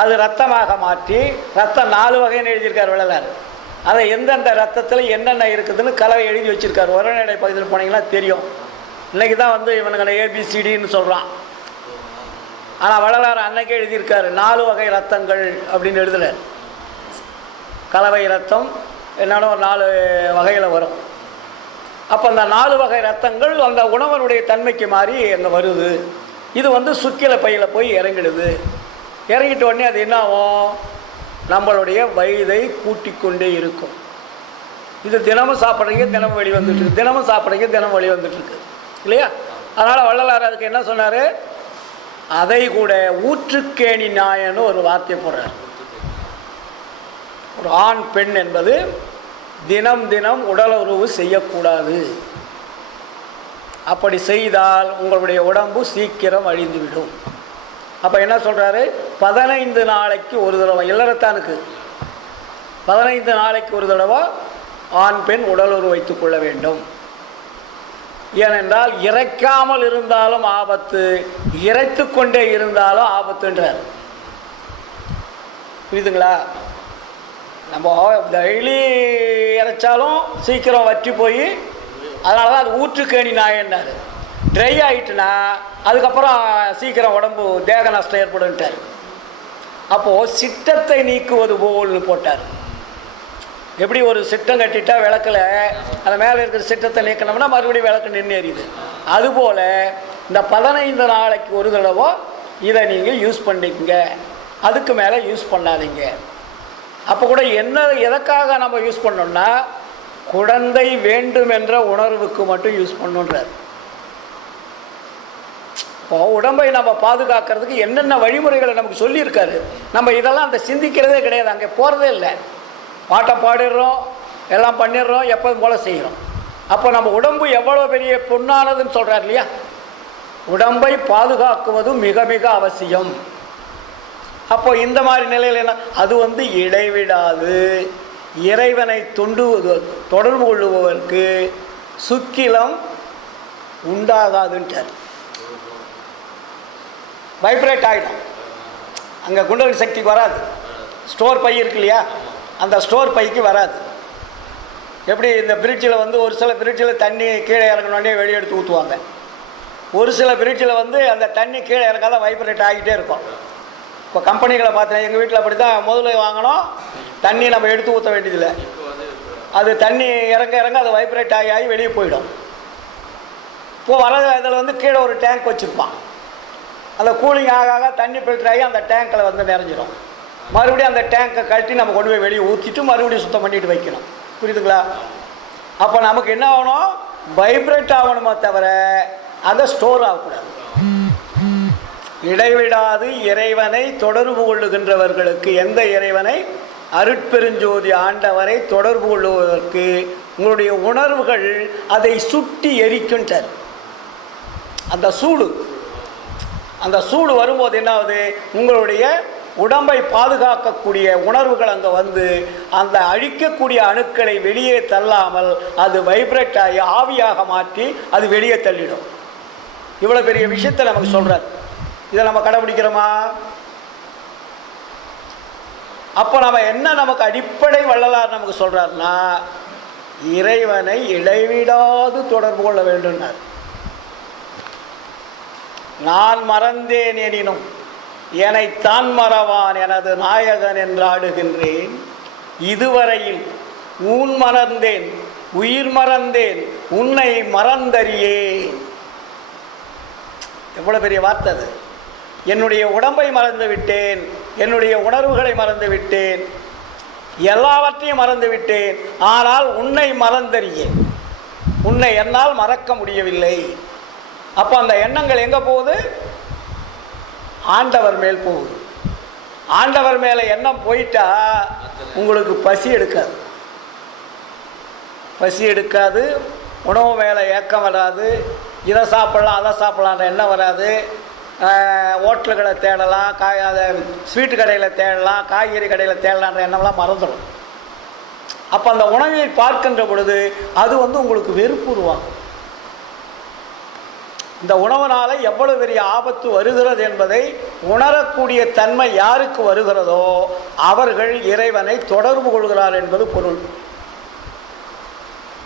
அது ரத்தமாக மாற்றி, ரத்தம் 4 வகைன்னு எழுதியிருக்கார் வள்ளலார். அதை எந்தெந்த ரத்தத்தில் என்னென்ன இருக்குதுன்னு கலவை எழுதி வச்சுருக்கார். உரநடை பகுதியில் போனீங்கன்னா தெரியும். இன்றைக்கி தான் வந்து இவனுங்களை ABCDன்னு சொல்கிறான். ஆனால் வள்ளலார் அன்னைக்கே எழுதியிருக்காரு 4 வகை ரத்தங்கள் அப்படின்னு எழுதுறார். கலவை ரத்தம் என்னென்ன ஒரு 4 வகையில் வரும். அப்போ அந்த 4 வகை ரத்தங்கள் அந்த உணவனுடைய தன்மைக்கு மாறி அங்கே வருது. இது வந்து சுக்கில பையில் போய் இறங்கிடுது. இறங்கிட்ட உடனே அது என்ன ஆகும்? நம்மளுடைய வயதை கூட்டிக் கொண்டே இருக்கும். இது தினமும் சாப்பிட்றீங்க, தினமும் வெளி வந்துட்டுருக்கு, தினமும் சாப்பிட்றீங்க, தினமும் வெளி வந்துட்டுருக்கு இல்லையா? அதனால் வள்ளலார் அதுக்கு என்ன சொன்னார்? அதை கூட ஊற்றுக்கேணி நாயன்னு ஒரு வார்த்தை போடுறார். ஒரு ஆண் பெண் என்பது தினம் தினம் உடலுறவு செய்யக்கூடாது. அப்படி செய்தால் உங்களுடைய உடம்பு சீக்கிரம் அழிந்துவிடும். அப்போ என்ன சொல்கிறாரு? 15 நாளைக்கு ஒரு தடவை, இல்லறத்தானுக்கு 15 நாளைக்கு ஒரு தடவை ஆண் பெண் உடலுறவு வைத்துக் கொள்ள வேண்டும். ஏனென்றால் இறைக்காமல் இருந்தாலும் ஆபத்து, இறைத்து கொண்டே இருந்தாலும் ஆபத்துன்றார். புரியுதுங்களா? நம்ம டெய்லி இறைச்சாலும் சீக்கிரம் வற்றி போய், அதனால தான் அது ஊற்றுக்கேணி நாயன்னார். ட்ரை ஆகிட்டுனா அதுக்கப்புறம் சீக்கிரம் உடம்பு தேக நஷ்டம் ஏற்படுன்ட்டார். அப்போது சிட்டத்தை நீக்குவது போல்னு போட்டார். எப்படி ஒரு சிட்டம் கட்டிட்டா விளக்கில் அந்த மேலே இருக்கிற சிட்டத்தை நீக்கணும்னா மறுபடியும் விளக்கு நின்று எரியுது. அதுபோல் இந்த 15 நாளைக்கு ஒரு தடவை இதை நீங்கள் யூஸ் பண்ணிக்கங்க, அதுக்கு மேலே யூஸ் பண்ணாதீங்க. அப்போ கூட என்ன எதற்காக நம்ம யூஸ் பண்ணோம்னா குழந்தை வேண்டும் என்ற உணர்வுக்கு மட்டும் யூஸ் பண்ணுன்றார். இப்போ உடம்பை நம்ம பாதுகாக்கிறதுக்கு என்னென்ன வழிமுறைகளை நமக்கு சொல்லியிருக்காரு. நம்ம இதெல்லாம் அந்த சிந்திக்கிறதே கிடையாது, அங்கே போகிறதே இல்லை. பாட்டை பாடிடுறோம், எல்லாம் பண்ணிடுறோம், எப்போதும் போல் செய்கிறோம். அப்போ நம்ம உடம்பு எவ்வளோ பெரிய பொண்ணானதுன்னு சொல்கிறார் இல்லையா? உடம்பை பாதுகாக்குவது மிக மிக அவசியம். அப்போ இந்த மாதிரி நிலையில் என்ன, அது வந்து இடைவிடாது இறைவனை தொடர்பு கொள்ளுபவருக்கு சுக்கிலம் உண்டாகாதுன்ட்டார். வைப்ரேட் ஆகிடும், அங்கே குண்டலினி சக்திக்கு வராது. ஸ்டோர் பை இருக்கு இல்லையா, அந்த ஸ்டோர் பைக்கு வராது. எப்படி இந்த பிரிட்ஜில் வந்து ஒரு சில பிரிட்ஜில் தண்ணி கீழே இறங்கினோடனே வெளியே எடுத்து ஊற்றுவாங்க. ஒரு சில ஃப்ரிட்ஜில் வந்து அந்த தண்ணி கீழே இறங்காத வைப்ரேட் ஆகிட்டே இருக்கும். இப்போ கம்பெனிகளை பார்த்தேன், எங்கள் வீட்டில் அப்படி தான் முதல்ல வாங்கினோம். தண்ணி நம்ம எடுத்து ஊற்ற வேண்டியதில்லை, அது தண்ணி இறங்க இறங்க அது வைப்ரேட் ஆகி ஆகி வெளியே போயிடும். இப்போது வர இதில் வந்து கீழே ஒரு டேங்க் வச்சுருப்பான், அந்த கூலிங் ஆக ஆக தண்ணி ஃபில்டர் ஆகி அந்த டேங்க்கில் வந்து நிறைஞ்சிடும். மறுபடியும் அந்த டேங்கை கழட்டி நம்ம கொண்டு போய் வெளியே ஊற்றிட்டு மறுபடியும் சுத்தம் பண்ணிட்டு வைக்கணும். புரியுதுங்களா? அப்போ நமக்கு என்ன ஆகணும், வைப்ரேட் ஆகணுமோ தவிர அதை ஸ்டோர் ஆகக்கூடாது. இடைவிடாது இறைவனை தொடர்பு கொள்ளுகின்றவர்களுக்கு, எந்த இறைவனை, அருட்பெருஞ்சோதி ஆண்டவரை தொடர்பு கொள்ளுவதற்கு உங்களுடைய உணர்வுகள் அதை சுட்டி எரிக்கின்றார். அந்த சூடு வரும்போது என்ன ஆகுது, உங்களுடைய உடம்பை பாதுகாக்கக்கூடிய உணர்வுகள் அங்கே வந்து அந்த அழிக்கக்கூடிய அணுக்களை வெளியே தள்ளாமல் அது வைப்ரேட் ஆகி ஆவியாக மாற்றி அது வெளியே தள்ளிடும். இவ்வளோ பெரிய விஷயத்தை நமக்கு சொல்கிறார். இதை நம்ம கடைபிடிக்கிறோமா? அப்போ நம்ம என்ன, நமக்கு அடிப்படை வள்ளலார் நமக்கு சொல்கிறார்னா, இறைவனை இடைவிடாது தொடர்பு கொள்ள வேண்டும்னார். நான் மறந்தேன் எனினும் என்னைத்தான் மறவான் எனது நாயகன் என்றாடுகின்றேன். இதுவரையில் ஊன் மறந்தேன், உயிர் மறந்தேன், உன்னை மறந்தறியேன். எவ்வளோ பெரிய வார்த்தை அது! என்னுடைய உடம்பை மறந்து விட்டேன், என்னுடைய உணர்வுகளை மறந்து விட்டேன், எல்லாவற்றையும் மறந்து விட்டேன், ஆனால் உன்னை மறந்தறியேன். உன்னை என்னால் மறக்க முடியவில்லை. அப்போ அந்த எண்ணங்கள் எங்கே போகுது? ஆண்டவர் மேல் போகுது. ஆண்டவர் மேலே எண்ணம் போயிட்டா உங்களுக்கு பசி எடுக்காது, உணவு மேலே ஏக்கம் வராது, இதை சாப்பிட்லாம் அதை சாப்பிட்லான்ற எண்ணம் வராது. ஹோட்டல்களை தேடலாம், அதை ஸ்வீட்டு கடையில் தேடலாம், காய்கறி கடையில் தேடலான்ற எண்ணம்லாம் மறந்துடும். அப்போ அந்த உணவை பார்க்கின்ற பொழுது அது வந்து உங்களுக்கு வெறுப்பு உருவாகும். இந்த உணவனால் எவ்வளவு பெரிய ஆபத்து வருகிறது என்பதை உணரக்கூடிய தன்மை யாருக்கு வருகிறதோ அவர்கள் இறைவனை தொடர்பு கொள்கிறார் என்பது பொருள்.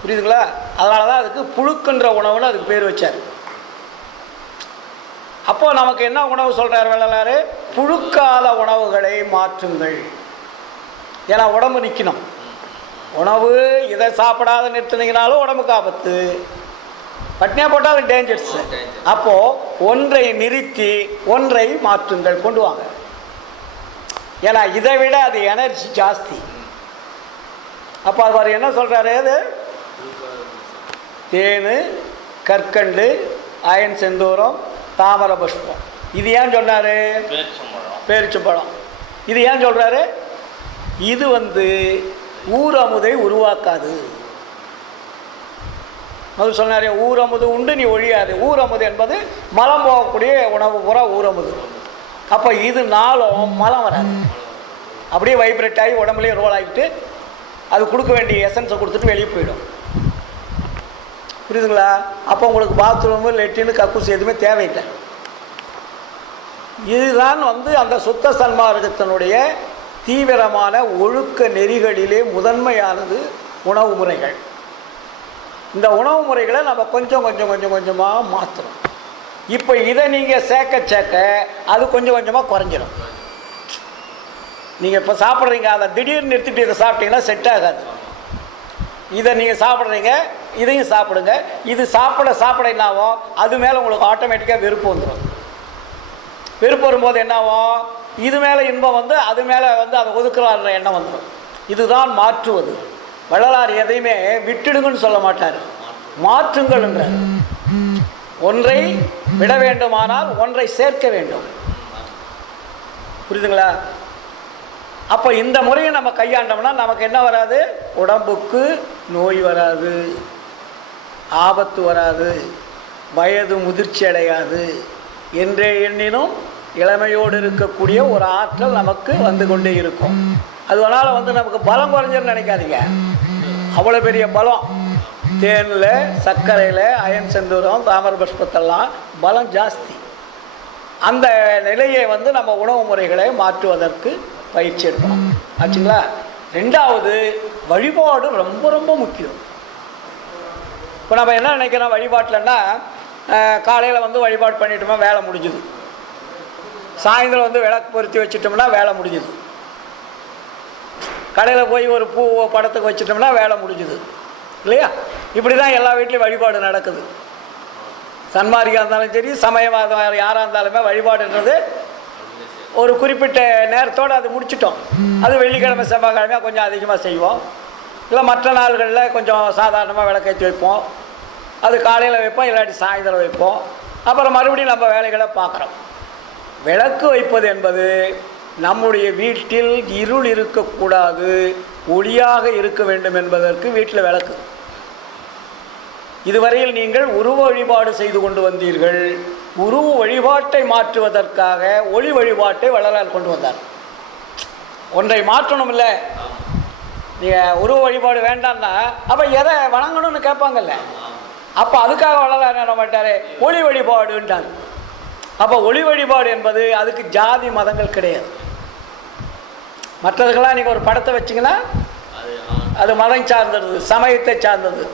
புரியுதுங்களா? அதனால தான் அதுக்கு புழுக்கின்ற உணவுன்னு அதுக்கு பேர் வச்சார். அப்போ நமக்கு என்ன உணவு சொல்கிறார் வள்ளலார்? புழுக்காத உணவுகளை மாற்றுங்கள். ஏன்னா உடம்பு நிற்கணும். உணவு இதை சாப்பிடாத நிறுத்தினீங்கனாலும் உடம்புக்கு ஆபத்து, பட்னியாக போட்டாலும் டேஞ்சர்ஸ். அப்போது ஒன்றை நிறுத்தி ஒன்றை மாற்றுங்கள், கொண்டு வாங்க. ஏன்னா இதை விட அது எனர்ஜி ஜாஸ்தி. அப்போ அவர் என்ன சொல்கிறாரு? அது தேனு, கற்கண்டு, அயன் செந்தூரம், தாமர புஷ்பம். இது ஏன் சொன்னார்? பேரிச்சம்பழம். இது ஏன் சொல்கிறாரு? இது வந்து ஊரமுதை உருவாக்காது. அது சொன்னார், ஊரமுது உண்டு நீ ஒழியாது. ஊரமுது என்பது மலம் போகக்கூடிய உணவு பூரா ஊரமுது. அப்போ இது நாளும் மலம் வராது, அப்படியே வைப்ரேட் ஆகி உடம்புலேயே ரோல் ஆகிட்டு அது கொடுக்க வேண்டிய எசன்ஸை கொடுத்துட்டு வெளியே போயிடும். புரியுதுங்களா? அப்போ உங்களுக்கு பாத்ரூமு, லெட்டின்னு, கக்கூஸ் எதுவுமே தேவையில்லை. இதுதான் வந்து அந்த சுத்த சன்மார்க்கத்தினுடைய தீவிரமான ஒழுக்க நெறிகளிலே முதன்மையானது உணவு முறைகள். இந்த உணவு முறைகளை நம்ம கொஞ்சம் கொஞ்சம் கொஞ்சம் கொஞ்சமாக மாற்றணும். இப்போ இதை நீங்கள் சேர்க்க அது கொஞ்சம் கொஞ்சமாக குறைஞ்சிடும். நீங்கள் இப்போ சாப்பிட்றீங்க, அதை திடீர்னு நிறுத்திட்டு இதை சாப்பிட்டீங்கன்னா செட் ஆகாது. இதை நீங்கள் சாப்பிட்றீங்க, இதையும் சாப்பிடுங்க. இது சாப்பிட என்னாகும், அது மேலே உங்களுக்கு ஆட்டோமேட்டிக்காக வெறுப்பு வந்துடும். வெறுப்பு வரும்போது என்னாகும், இது மேலே இன்பம் வந்து அது மேலே வந்து அதை ஒதுக்கலான்ற எண்ணம் வந்துடும். இதுதான் மாற்றுவது. வள்ளலார் எதையுமே விட்டுடுங்கன்னு சொல்ல மாட்டார், மாற்றுங்கள்ன்றார். ஒன்றை விட வேண்டுமானால் ஒன்றை சேர்க்க வேண்டும். புரியுதுங்களா? அப்போ இந்த முறையை நம்ம கையாண்டோம்னா நமக்கு என்ன வராது? உடம்புக்கு நோய் வராது, ஆபத்து வராது, வயது முதிர்ச்சி அடையாது. என்றே எண்ணினும் இளமையோடு இருக்கக்கூடிய ஒரு ஆற்றல் நமக்கு வந்து கொண்டே இருக்கும். அதனால் வந்து நமக்கு பலம் குறைஞ்சுன்னு நினைக்காதீங்க. அவ்வளோ பெரிய பலம். தேனில், சர்க்கரையில், அயன் செந்தூரம், தாமர புஷ்பத்தெல்லாம் பலம் ஜாஸ்தி. அந்த நிலையை வந்து நம்ம உணவு முறைகளை மாற்றுவதற்கு பயிற்சி எடுக்கணும். ஆச்சுங்களா? ரெண்டாவது, வழிபாடு ரொம்ப ரொம்ப முக்கியம். இப்போ நம்ம என்ன நினைக்கிறோம் வழிபாட்டில்னா, காலையில் வந்து வழிபாடு பண்ணிட்டோமா வேலை முடிஞ்சுது. சாயந்தரம் வந்து விளக்கு பொருத்தி வச்சிட்டோம்னா வேலை முடிஞ்சுது. கடையில் போய் ஒரு பூ படத்துக்கு வச்சிட்டோம்னா வேலை முடிஞ்சுது இல்லையா? இப்படி தான் எல்லா வீட்லேயும் வழிபாடு நடக்குது. சன்மார்க்கியாக இருந்தாலும் சரி, சமயவாதம் யாராக இருந்தாலுமே வழிபாடுன்றது ஒரு குறிப்பிட்ட நேரத்தோடு அது முடிச்சிட்டோம். அது வெள்ளிக்கிழமை செவ்வாய்க்கிழமையாக கொஞ்சம் அதிகமாக செய்வோம். இல்லை மற்ற நாள்களில் கொஞ்சம் சாதாரணமாக விளக்கேற்றி வைப்போம். அது காலையில் வைப்போம், இல்லாட்டி சாயந்தரம் வைப்போம். அப்புறம் மறுபடியும் நம்ம வேலைகளை பார்க்குறோம். விளக்கு வைப்பது என்பது நம்முடைய வீட்டில் இருள் இருக்கக்கூடாது, ஒளியாக இருக்க வேண்டும் என்பதற்கு வீட்டில் விளக்கு. இதுவரையில் நீங்கள் உருவ வழிபாடு செய்து கொண்டு வந்தீர்கள். உருவ வழிபாட்டை மாற்றுவதற்காக ஒளி வழிபாட்டை வள்ளலார் கொண்டு வந்தார். ஒன்றை மாற்றணும் இல்லை, நீங்கள் உருவ வழிபாடு வேண்டாம்னா அப்போ எதை வணங்கணும்னு கேட்பாங்கல்ல. அப்போ அதுக்காக வள்ளலார் என்ன மாட்டார், ஒளி வழிபாடுன்றார். அப்போ ஒளி வழிபாடு என்பது அதுக்கு ஜாதி மதங்கள் கிடையாது. மற்றதுக்கெல்லாம் நீங்கள் ஒரு படத்தை வச்சிங்கன்னா அது மதம் சார்ந்தது, சமயத்தை சார்ந்தது.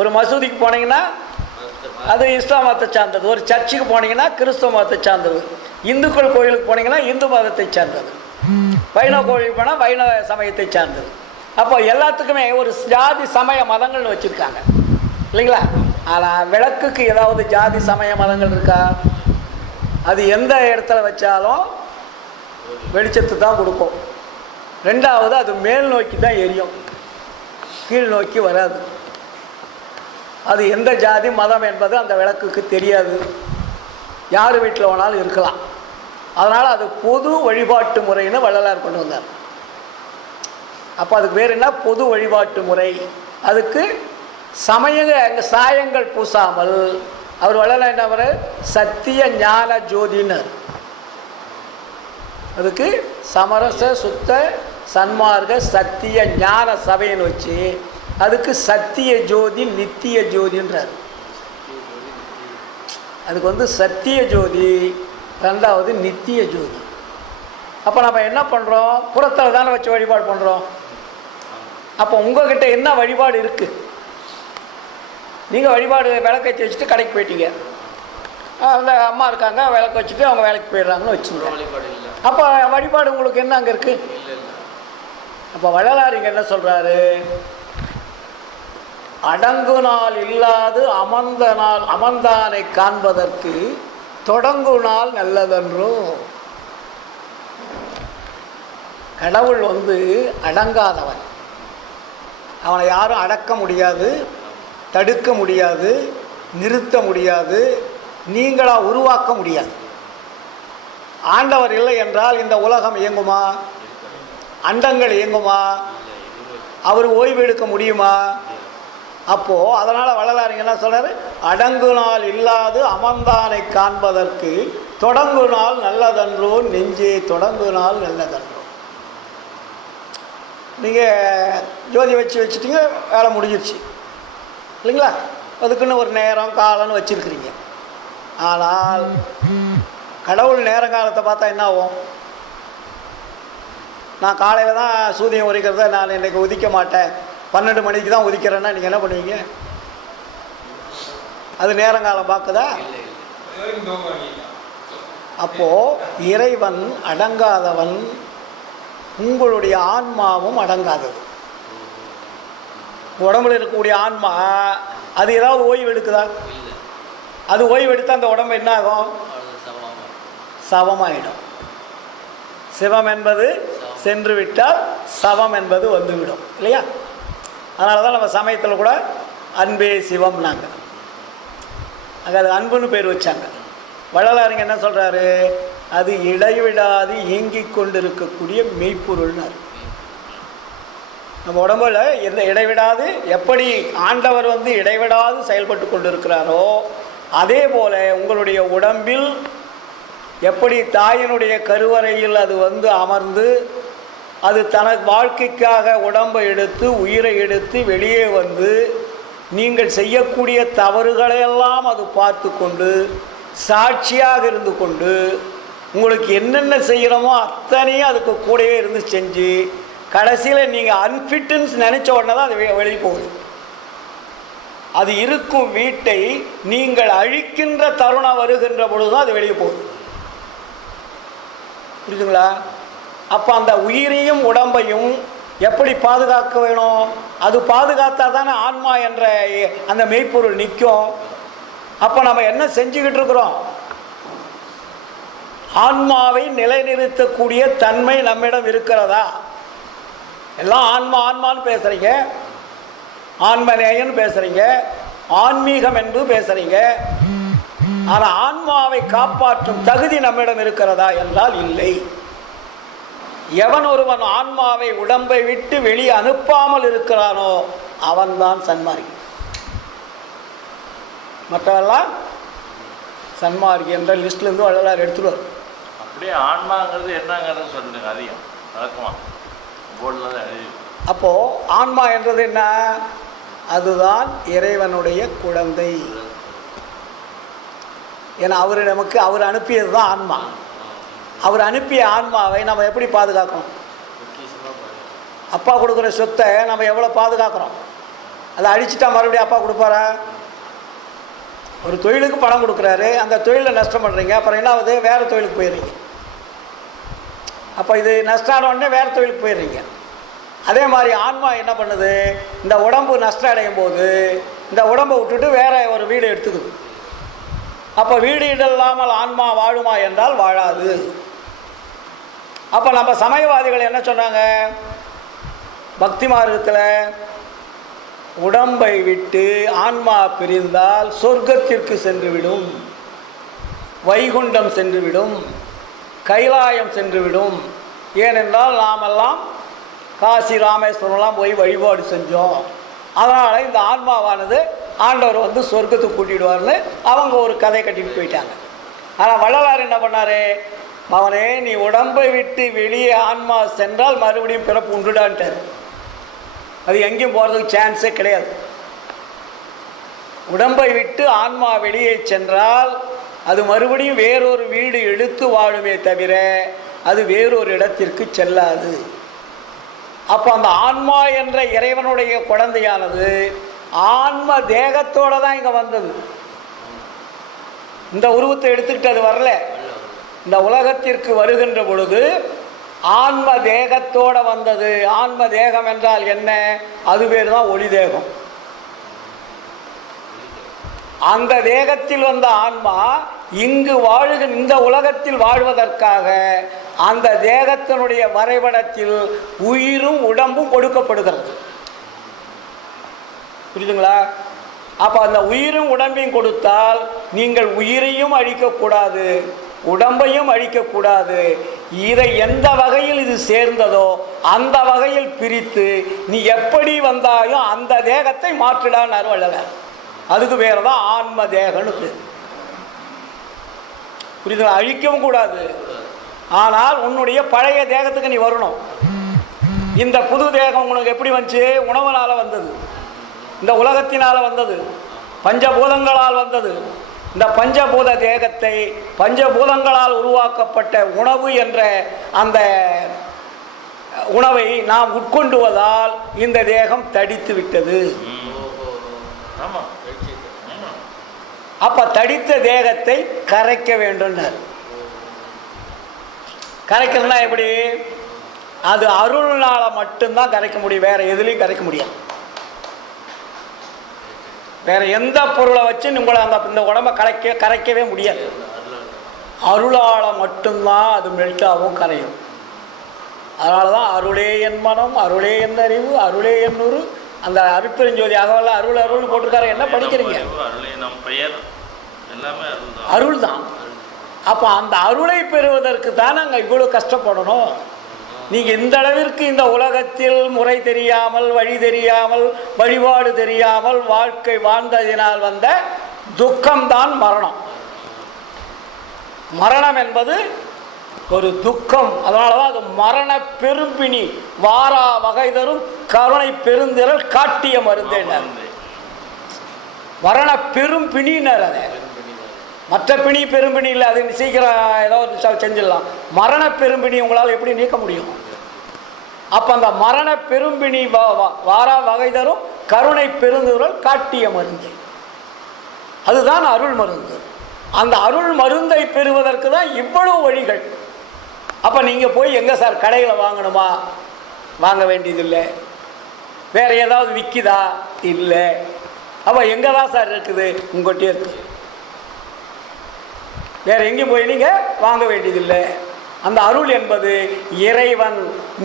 ஒரு மசூதிக்கு போனீங்கன்னா அது இஸ்லாம் மதத்தை சார்ந்தது. ஒரு சர்ச்சுக்கு போனீங்கன்னா கிறிஸ்துவ மதத்தை சார்ந்தது. இந்துக்கள் கோயிலுக்கு போனீங்கன்னா இந்து மதத்தை சார்ந்தது. வைணவ கோயிலுக்கு போனால் வைணவ சமயத்தை சார்ந்தது. அப்போ எல்லாத்துக்குமே ஒரு ஜாதி சமய மதங்கள்னு வச்சுருக்காங்க இல்லைங்களா? ஆனால் விளக்குக்கு ஏதாவது ஜாதி சமய மதங்கள் இருக்கா? அது எந்த இடத்துல வச்சாலும் வெளிச்சத்து தான் கொடுக்கும். ரெண்டாவது, அது மேல் நோக்கி தான் எரியும், கீழ் நோக்கி வராது. அது எந்த ஜாதி மதம் என்பது அந்த விளக்குக்கு தெரியாது. யார் வீட்டில் வேணாலும் இருக்கலாம். அதனால் அது பொது வழிபாட்டு முறைன்னு வள்ளலார் கொண்டு வந்தார். அப்போ அதுக்கு வேறு என்ன? பொது வழிபாட்டு முறை. அதுக்கு சாயங்கள் பூசாமல் அவர் வள்ளலார் என்ன அவர் சத்திய ஞான ஜோதினர். அதுக்கு சமரச சுத்த சன்மார்க்க சத்திய ஞான சபைன்னு வச்சு அதுக்கு சத்திய ஜோதி நித்திய ஜோதின்றார். அதுக்கு வந்து சத்திய ஜோதி, ரெண்டாவது நித்திய ஜோதி. அப்போ நம்ம என்ன பண்ணுறோம்? புறத்தில் தானே வச்சு வழிபாடு பண்ணுறோம். அப்போ உங்கள்கிட்ட என்ன வழிபாடு இருக்குது? நீங்கள் வழிபாடு விளக்கேற்றி வச்சுட்டு கடைக்கு போயிட்டீங்க, அந்த அம்மா இருக்காங்க விளக்கு வச்சுட்டு அவங்க வேலைக்கு போயிடுறாங்கன்னு வச்சுங்க. அப்போ வழிபாடு உங்களுக்கு என்ன அங்கே இருக்குது? அப்போ வள்ளலார் இங்கே என்ன சொல்கிறாரு? அடங்கு நாள் இல்லாது அமர்ந்தானை காண்பதற்கு தொடங்கு நாள் நல்லதன்றோ. கடவுள் வந்து அடங்காதவன். அவனை யாரும் அடக்க முடியாது, தடுக்க முடியாது, நிறுத்த முடியாது, நீங்களாக உருவாக்க முடியாது. ஆண்டவர் இல்லை என்றால் இந்த உலகம் இயங்குமா? அண்டங்கள் இயங்குமா? அவர் ஓய்வு எடுக்க முடியுமா? அப்போது அதனால் வள்ளலார் என்ன சொல்கிறார்? அடங்கு நாள் இல்லாது அமர்ந்தானை காண்பதற்கு தொடங்கு நாள் நல்லதன்றோ நெஞ்சே தொடங்கு நாள் நல்லதன்றோ. நீங்கள் ஜோதி வச்சுட்டீங்க, வேலை முடிஞ்சிருச்சு இல்லைங்களா? அதுக்குன்னு ஒரு நேரம் காலம்னு வச்சுருக்கிறீங்க. ஆனால் கடவுள் நேரங்காலத்தை பார்த்தா என்ன ஆகும்? நான் காலையில் தான் சூரியன் உதிக்கிறத நான் இன்றைக்கி உதிக்க மாட்டேன், 12 மணிக்கு தான் உதிக்கிறேன்னா நீங்கள் என்ன பண்ணுவீங்க? அது நேரங்காலம் பார்க்குதா? அப்போது இறைவன் அடங்காதவன், உங்களுடைய ஆன்மாவும் அடங்காதது. உடம்புல இருக்கக்கூடிய ஆன்மா அது ஏதாவது ஓய்வு எடுக்குதா? அது ஓய்வு எடுத்தால் அந்த உடம்பு என்ன ஆகும்? சவமாயிடும். சிவம் என்பது சென்று விட்டால் சவம் என்பது வந்துவிடும் இல்லையா? அதனால தான் நம்ம சமயத்தில் கூட அன்பே சிவம்னாங்க. அங்கே அது அன்புன்னு பேர் வச்சாங்க. வள்ளலாருங்க என்ன சொல்கிறாரு? அது இடைவிடாது இயங்கிக் கொண்டிருக்கக்கூடிய மெய்ப்பொருள்னார். நம்ம உடம்புல எந்த இடைவிடாது, எப்படி ஆண்டவர் வந்து இடைவிடாது செயல்பட்டு கொண்டிருக்கிறாரோ அதே போல் உங்களுடைய உடம்பில் எப்படி தாயினுடைய கருவறையில் அது வந்து அமர்ந்து அது தனது வாழ்க்கைக்காக உடம்பை எடுத்து உயிரை எடுத்து வெளியே வந்து நீங்கள் செய்யக்கூடிய தவறுகளையெல்லாம் அது பார்த்து கொண்டு சாட்சியாக இருந்து கொண்டு உங்களுக்கு என்னென்ன செய்கிறோமோ அத்தனையும் அதுக்கு கூடவே இருந்து செஞ்சு கடைசியில் நீங்கள் அன்ஃபிட்டுன்னு நினச்ச உடனே தான் அது வெளியே போகுது. அது இருக்கும் வீட்டை நீங்கள் அழிக்கின்ற தருணம் வருகின்ற பொழுதுதான் அது வெளியே போகுது. புரியுதுங்களா? அப்போ அந்த உயிரையும் உடம்பையும் எப்படி பாதுகாக்க வேணும்? அது பாதுகாத்தா தானே ஆன்மா என்ற அந்த மெய்ப்பொருள் நிற்கும். அப்போ நம்ம என்ன செஞ்சுக்கிட்டு இருக்கிறோம்? ஆன்மாவை நிலைநிறுத்தக்கூடிய தன்மை நம்மிடம் இருக்கிறதா? எல்லாம் ஆன்மா ஆன்மான்னு பேசுகிறீங்க, ஆன்மநேயன்னு பேசுகிறீங்க, ஆன்மீகம் என்று பேசுகிறீங்க. ஆனால் ஆன்மாவை காப்பாற்றும் தகுதி நம்மிடம் இருக்கிறதா என்றால் இல்லை. எவன் ஒருவன் ஆன்மாவை உடம்பை விட்டு வெளியே அனுப்பாமல் இருக்கிறானோ அவன்தான் சன்மார்க்கி. மற்றவெல்லாம் சன்மார்க்கி என்ற லிஸ்ட்லேருந்து வள்ளலார் எடுத்துடுவார். அப்படியே ஆன்மாங்கிறது என்னங்கிறது சொல்லுங்க. அதிகம் வழக்கமா போர்டில் தான் எழுதி. அப்போது ஆன்மா என்றது என்ன? அதுதான் இறைவனுடைய குழந்தை. ஏன்னா அவர் அனுப்பியது தான் ஆன்மா. அவர் அனுப்பிய ஆன்மாவை நம்ம எப்படி பாதுகாக்கணும்? அப்பா கொடுக்குற சொத்தை நம்ம எவ்வளோ பாதுகாக்கிறோம்? அதை அழிச்சிட்டா மறுபடியும் அப்பா கொடுப்பாரா? ஒரு தொழிலுக்கு பணம் கொடுக்குறாரு, அந்த தொழிலை நஷ்டம் பண்ணுறீங்க, அப்புறம் என்ன ஆகுது? வேறு தொழிலுக்கு போயிடுறீங்க. அப்போ இது நஷ்டம் ஆன உடனே வேறு தொழிலுக்கு போயிடுறீங்க. அதே மாதிரி ஆன்மா என்ன பண்ணுது? இந்த உடம்பு நஷ்டம் அடையும் போது இந்த உடம்பை விட்டுட்டு வேற ஒரு வீடு எடுத்துக்குது. அப்போ வீடு இல்லாமல் ஆன்மா வாழுமா என்றால் வாழாது. அப்போ நம்ம சமயவாதிகள் என்ன சொன்னாங்க? பக்தி மார்க்கத்தில் உடம்பை விட்டு ஆன்மா பிரிந்தால் சொர்க்கத்திற்கு சென்றுவிடும், வைகுண்டம் சென்றுவிடும், கைலாயம் சென்றுவிடும். ஏனென்றால் நாமெல்லாம் காசி ராமேஸ்வரம்லாம் போய் வழிபாடு செஞ்சோம். அதனால் இந்த ஆன்மாவானது ஆண்டவர் வந்து சொர்க்கத்துக்கு கூட்டிடுவார்னு அவங்க ஒரு கதை கட்டிட்டு போயிட்டாங்க. ஆனால் வள்ளலார் என்ன பண்ணார்? அவனே, நீ உடம்பை விட்டு வெளியே ஆன்மா சென்றால் மறுபடியும் பிறப்பு உண்டுடான்ட்டார். அது எங்கேயும் போகிறதுக்கு சான்ஸே கிடையாது. உடம்பை விட்டு ஆன்மா வெளியே சென்றால் அது மறுபடியும் வேறொரு வீடு எடுத்து வாழுமே தவிர அது வேறொரு இடத்திற்கு செல்லாது. அப்போ அந்த ஆன்மா என்ற இறைவனுடைய குழந்தையானது ஆன்ம தேகத்தோடு தான் இங்கே வந்தது. இந்த உருவத்தை எடுத்துக்கிட்டு அது வரல. இந்த உலகத்திற்கு வருகின்ற பொழுது ஆன்ம தேகத்தோடு வந்தது. ஆன்ம தேகம் என்றால் என்ன? அது பேர் தான் ஒளி தேகம். அந்த தேகத்தில் வந்த ஆன்மா இங்கு இந்த உலகத்தில் வாழ்வதற்காக அந்த தேகத்தினுடைய வரைபடத்தில் உயிரும் உடம்பும் கொடுக்கப்படுகிறது. புரியுதுங்களா? அப்போ அந்த உயிரும் உடம்பையும் கொடுத்தால் நீங்கள் உயிரையும் அழிக்கக்கூடாது, உடம்பையும் அழிக்கக்கூடாது. இதை எந்த வகையில் இது சேர்ந்ததோ அந்த வகையில் பிரித்து நீ எப்படி வந்தாயோ அந்த தேகத்தை மாற்றிடான்னு வள்ளலார். அதுக்கு பேர் தான் ஆன்ம தேகன்னு பேர். புரியுது? அழிக்கவும் கூடாது. ஆனால் உன்னுடைய பழைய தேகத்துக்கு நீ வரணும். இந்த புது தேகம் உனக்கு எப்படி வந்துச்சு? உணவுனால் வந்தது, இந்த உலகத்தினால் வந்தது, பஞ்சபூதங்களால் வந்தது. இந்த பஞ்சபூத தேகத்தை பஞ்சபூதங்களால் உருவாக்கப்பட்ட உணவு என்ற அந்த உணவை நாம் உட்கொண்டுவதால் இந்த தேகம் தடித்து விட்டது. அப்ப தடித்த தேகத்தை கரைக்க வேண்டும். கரைக்கிறதுனா எப்படி? அது அருள்னால மட்டும்தான் கரைக்க முடியும், வேற எதுலையும் கரைக்க முடியாது. வேற எந்த பொருளை வச்சு உங்களை இந்த உடம்பை கரைக்கவே முடியாது. அருளால மட்டும்தான் அது மெல்ட்டாகவும் கரையும். அதனால தான் அருளே என் மனம், அருளே என் அறிவு, அருளே என் உரு. அந்த அருட்பெருஞ்சோதி அகவல்ல அருள் அருள்னு போட்டிருக்காரு. என்ன படிக்கிறீங்க? அருள் தான். அப்போ அந்த அருளை பெறுவதற்கு தான் நாங்கள் இவ்வளோ கஷ்டப்படணும். நீங்கள் இந்த அளவிற்கு இந்த உலகத்தில் முறை தெரியாமல், வழி தெரியாமல், வழிபாடு தெரியாமல் வாழ்க்கை வாழ்ந்ததினால் வந்த துக்கம்தான் மரணம். மரணம் என்பது ஒரு துக்கம். அதனால தான் அது மரண பெரும்பிணி வாரா வகை தரும் கருணை பெருந்திரல் காட்டிய மருந்தேனர். மரண பெரும் பிணினர். அதை மற்ற பிணி பெரும்பிணி இல்லை, அது சீக்கிரம் ஏதோ செஞ்சிடலாம். மரண பெரும்பிணி உங்களால் எப்படி நீக்க முடியும்? அப்போ அந்த மரண பெரும்பிணி வாரா வகை தரும் கருணை பெருந்துரல் காட்டிய மருந்து. அதுதான் அருள் மருந்து. அந்த அருள் மருந்தை பெறுவதற்கு தான் இவ்வளவு வழிகள். அப்போ நீங்கள் போய் எங்கே சார் கடையில் வாங்கணுமா? வாங்க வேண்டியதில்லை. வேறு ஏதாவது விற்கிதா? இல்லை. அப்போ எங்கே தான் சார் இருக்குது? உங்கள்கிட்டே இருக்குது. வேறு எங்கேயும் போய் நீங்கள் வாங்க வேண்டியதில்லை. அந்த அருள் என்பது இறைவன்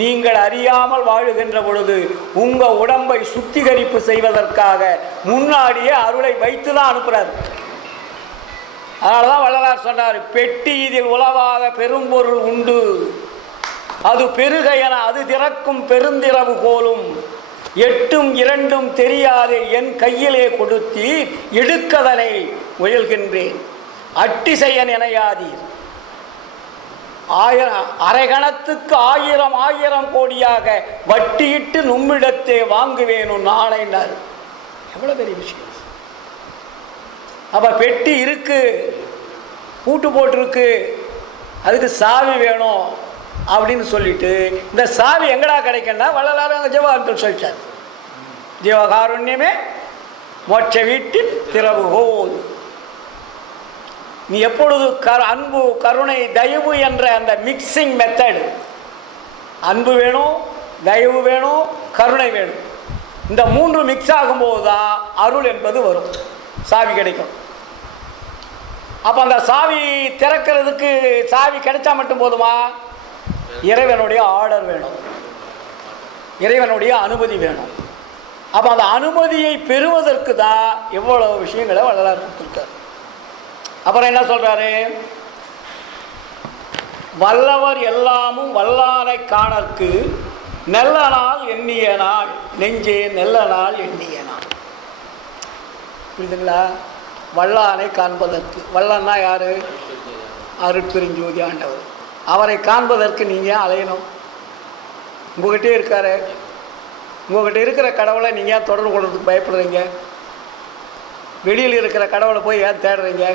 நீங்கள் அறியாமல் வாழுகின்ற பொழுது உங்கள் உடம்பை சுத்திகரிப்பு செய்வதற்காக முன்னாடியே அருளை வைத்து தான் அனுப்புகிறார். அதனால தான் வள்ளலார் சொன்னார், பெட்டி இதில் உளவாக பெரும்பொருள் உண்டு, அது பெருக என அது திறக்கும் பெருந்திரவு போலும், எட்டும் இரண்டும் தெரியாது என் கையிலே கொடுத்தி எடுக்கதனை முயல்கின்றேன், அட்டிசையன் எனையாதீர், அரைகணத்துக்கு 1000 கோடியாக வட்டியிட்டு நும்மிடத்தே வாங்குவேணும் நாளைனார். எவ்வளோ பெரிய விஷயம். அப்போ பெட்டி இருக்கு, பூட்டு போட்டிருக்கு, அதுக்கு சாவி வேணும் அப்படின்னு சொல்லிட்டு இந்த சாவி எங்கடா கிடைக்குன்னா வள்ளலார் அந்த ஜீவகாருண்யத்தில் சொல்லிட்டார். ஜீவகாருண்யமே மோட்ச வீட்டின் திறவுகோல். நீ எப்பொழுது அன்பு கருணை தயவு என்ற அந்த மிக்சிங் மெத்தடு, அன்பு வேணும், தயவு வேணும், கருணை வேணும், இந்த 3 மிக்ஸ் ஆகும்போது தான் அருள் என்பது வரும், சாவி கிடைக்கும். அப்போ அந்த சாவி திறக்கிறதுக்கு சாவி கிடைச்சா மட்டும் போதுமா? இறைவனுடைய ஆர்டர் வேணும், இறைவனுடைய அனுமதி வேணும். அப்போ அந்த அனுமதியை பெறுவதற்கு தான் எவ்வளவு விஷயங்களை வள்ளலார் கொடுத்துருக்கார். அப்புறம் என்ன சொல்றாரு? வல்லவர் எல்லாமும் வல்லானை காணற்கு நல்ல நாள் எண்ணிய நாள் நெஞ்சே நல்ல நாள் எண்ணிய நாள். புரியுதுங்களா? வல்லானை காண்பதற்கு, வல்லன்னா யாரு? அருட்பெருஞ்சோதி ஆண்டவர். அவரை காண்பதற்கு நீங்கள் அலையணும். உங்கள்கிட்டே இருக்காரு. உங்கள்கிட்ட இருக்கிற கடவுளை நீங்கள் ஏன் தொடர்பு கொள்றதுக்கு பயப்படுறீங்க? வெளியில் இருக்கிற கடவுளை போய் ஏன் தேடுறீங்க?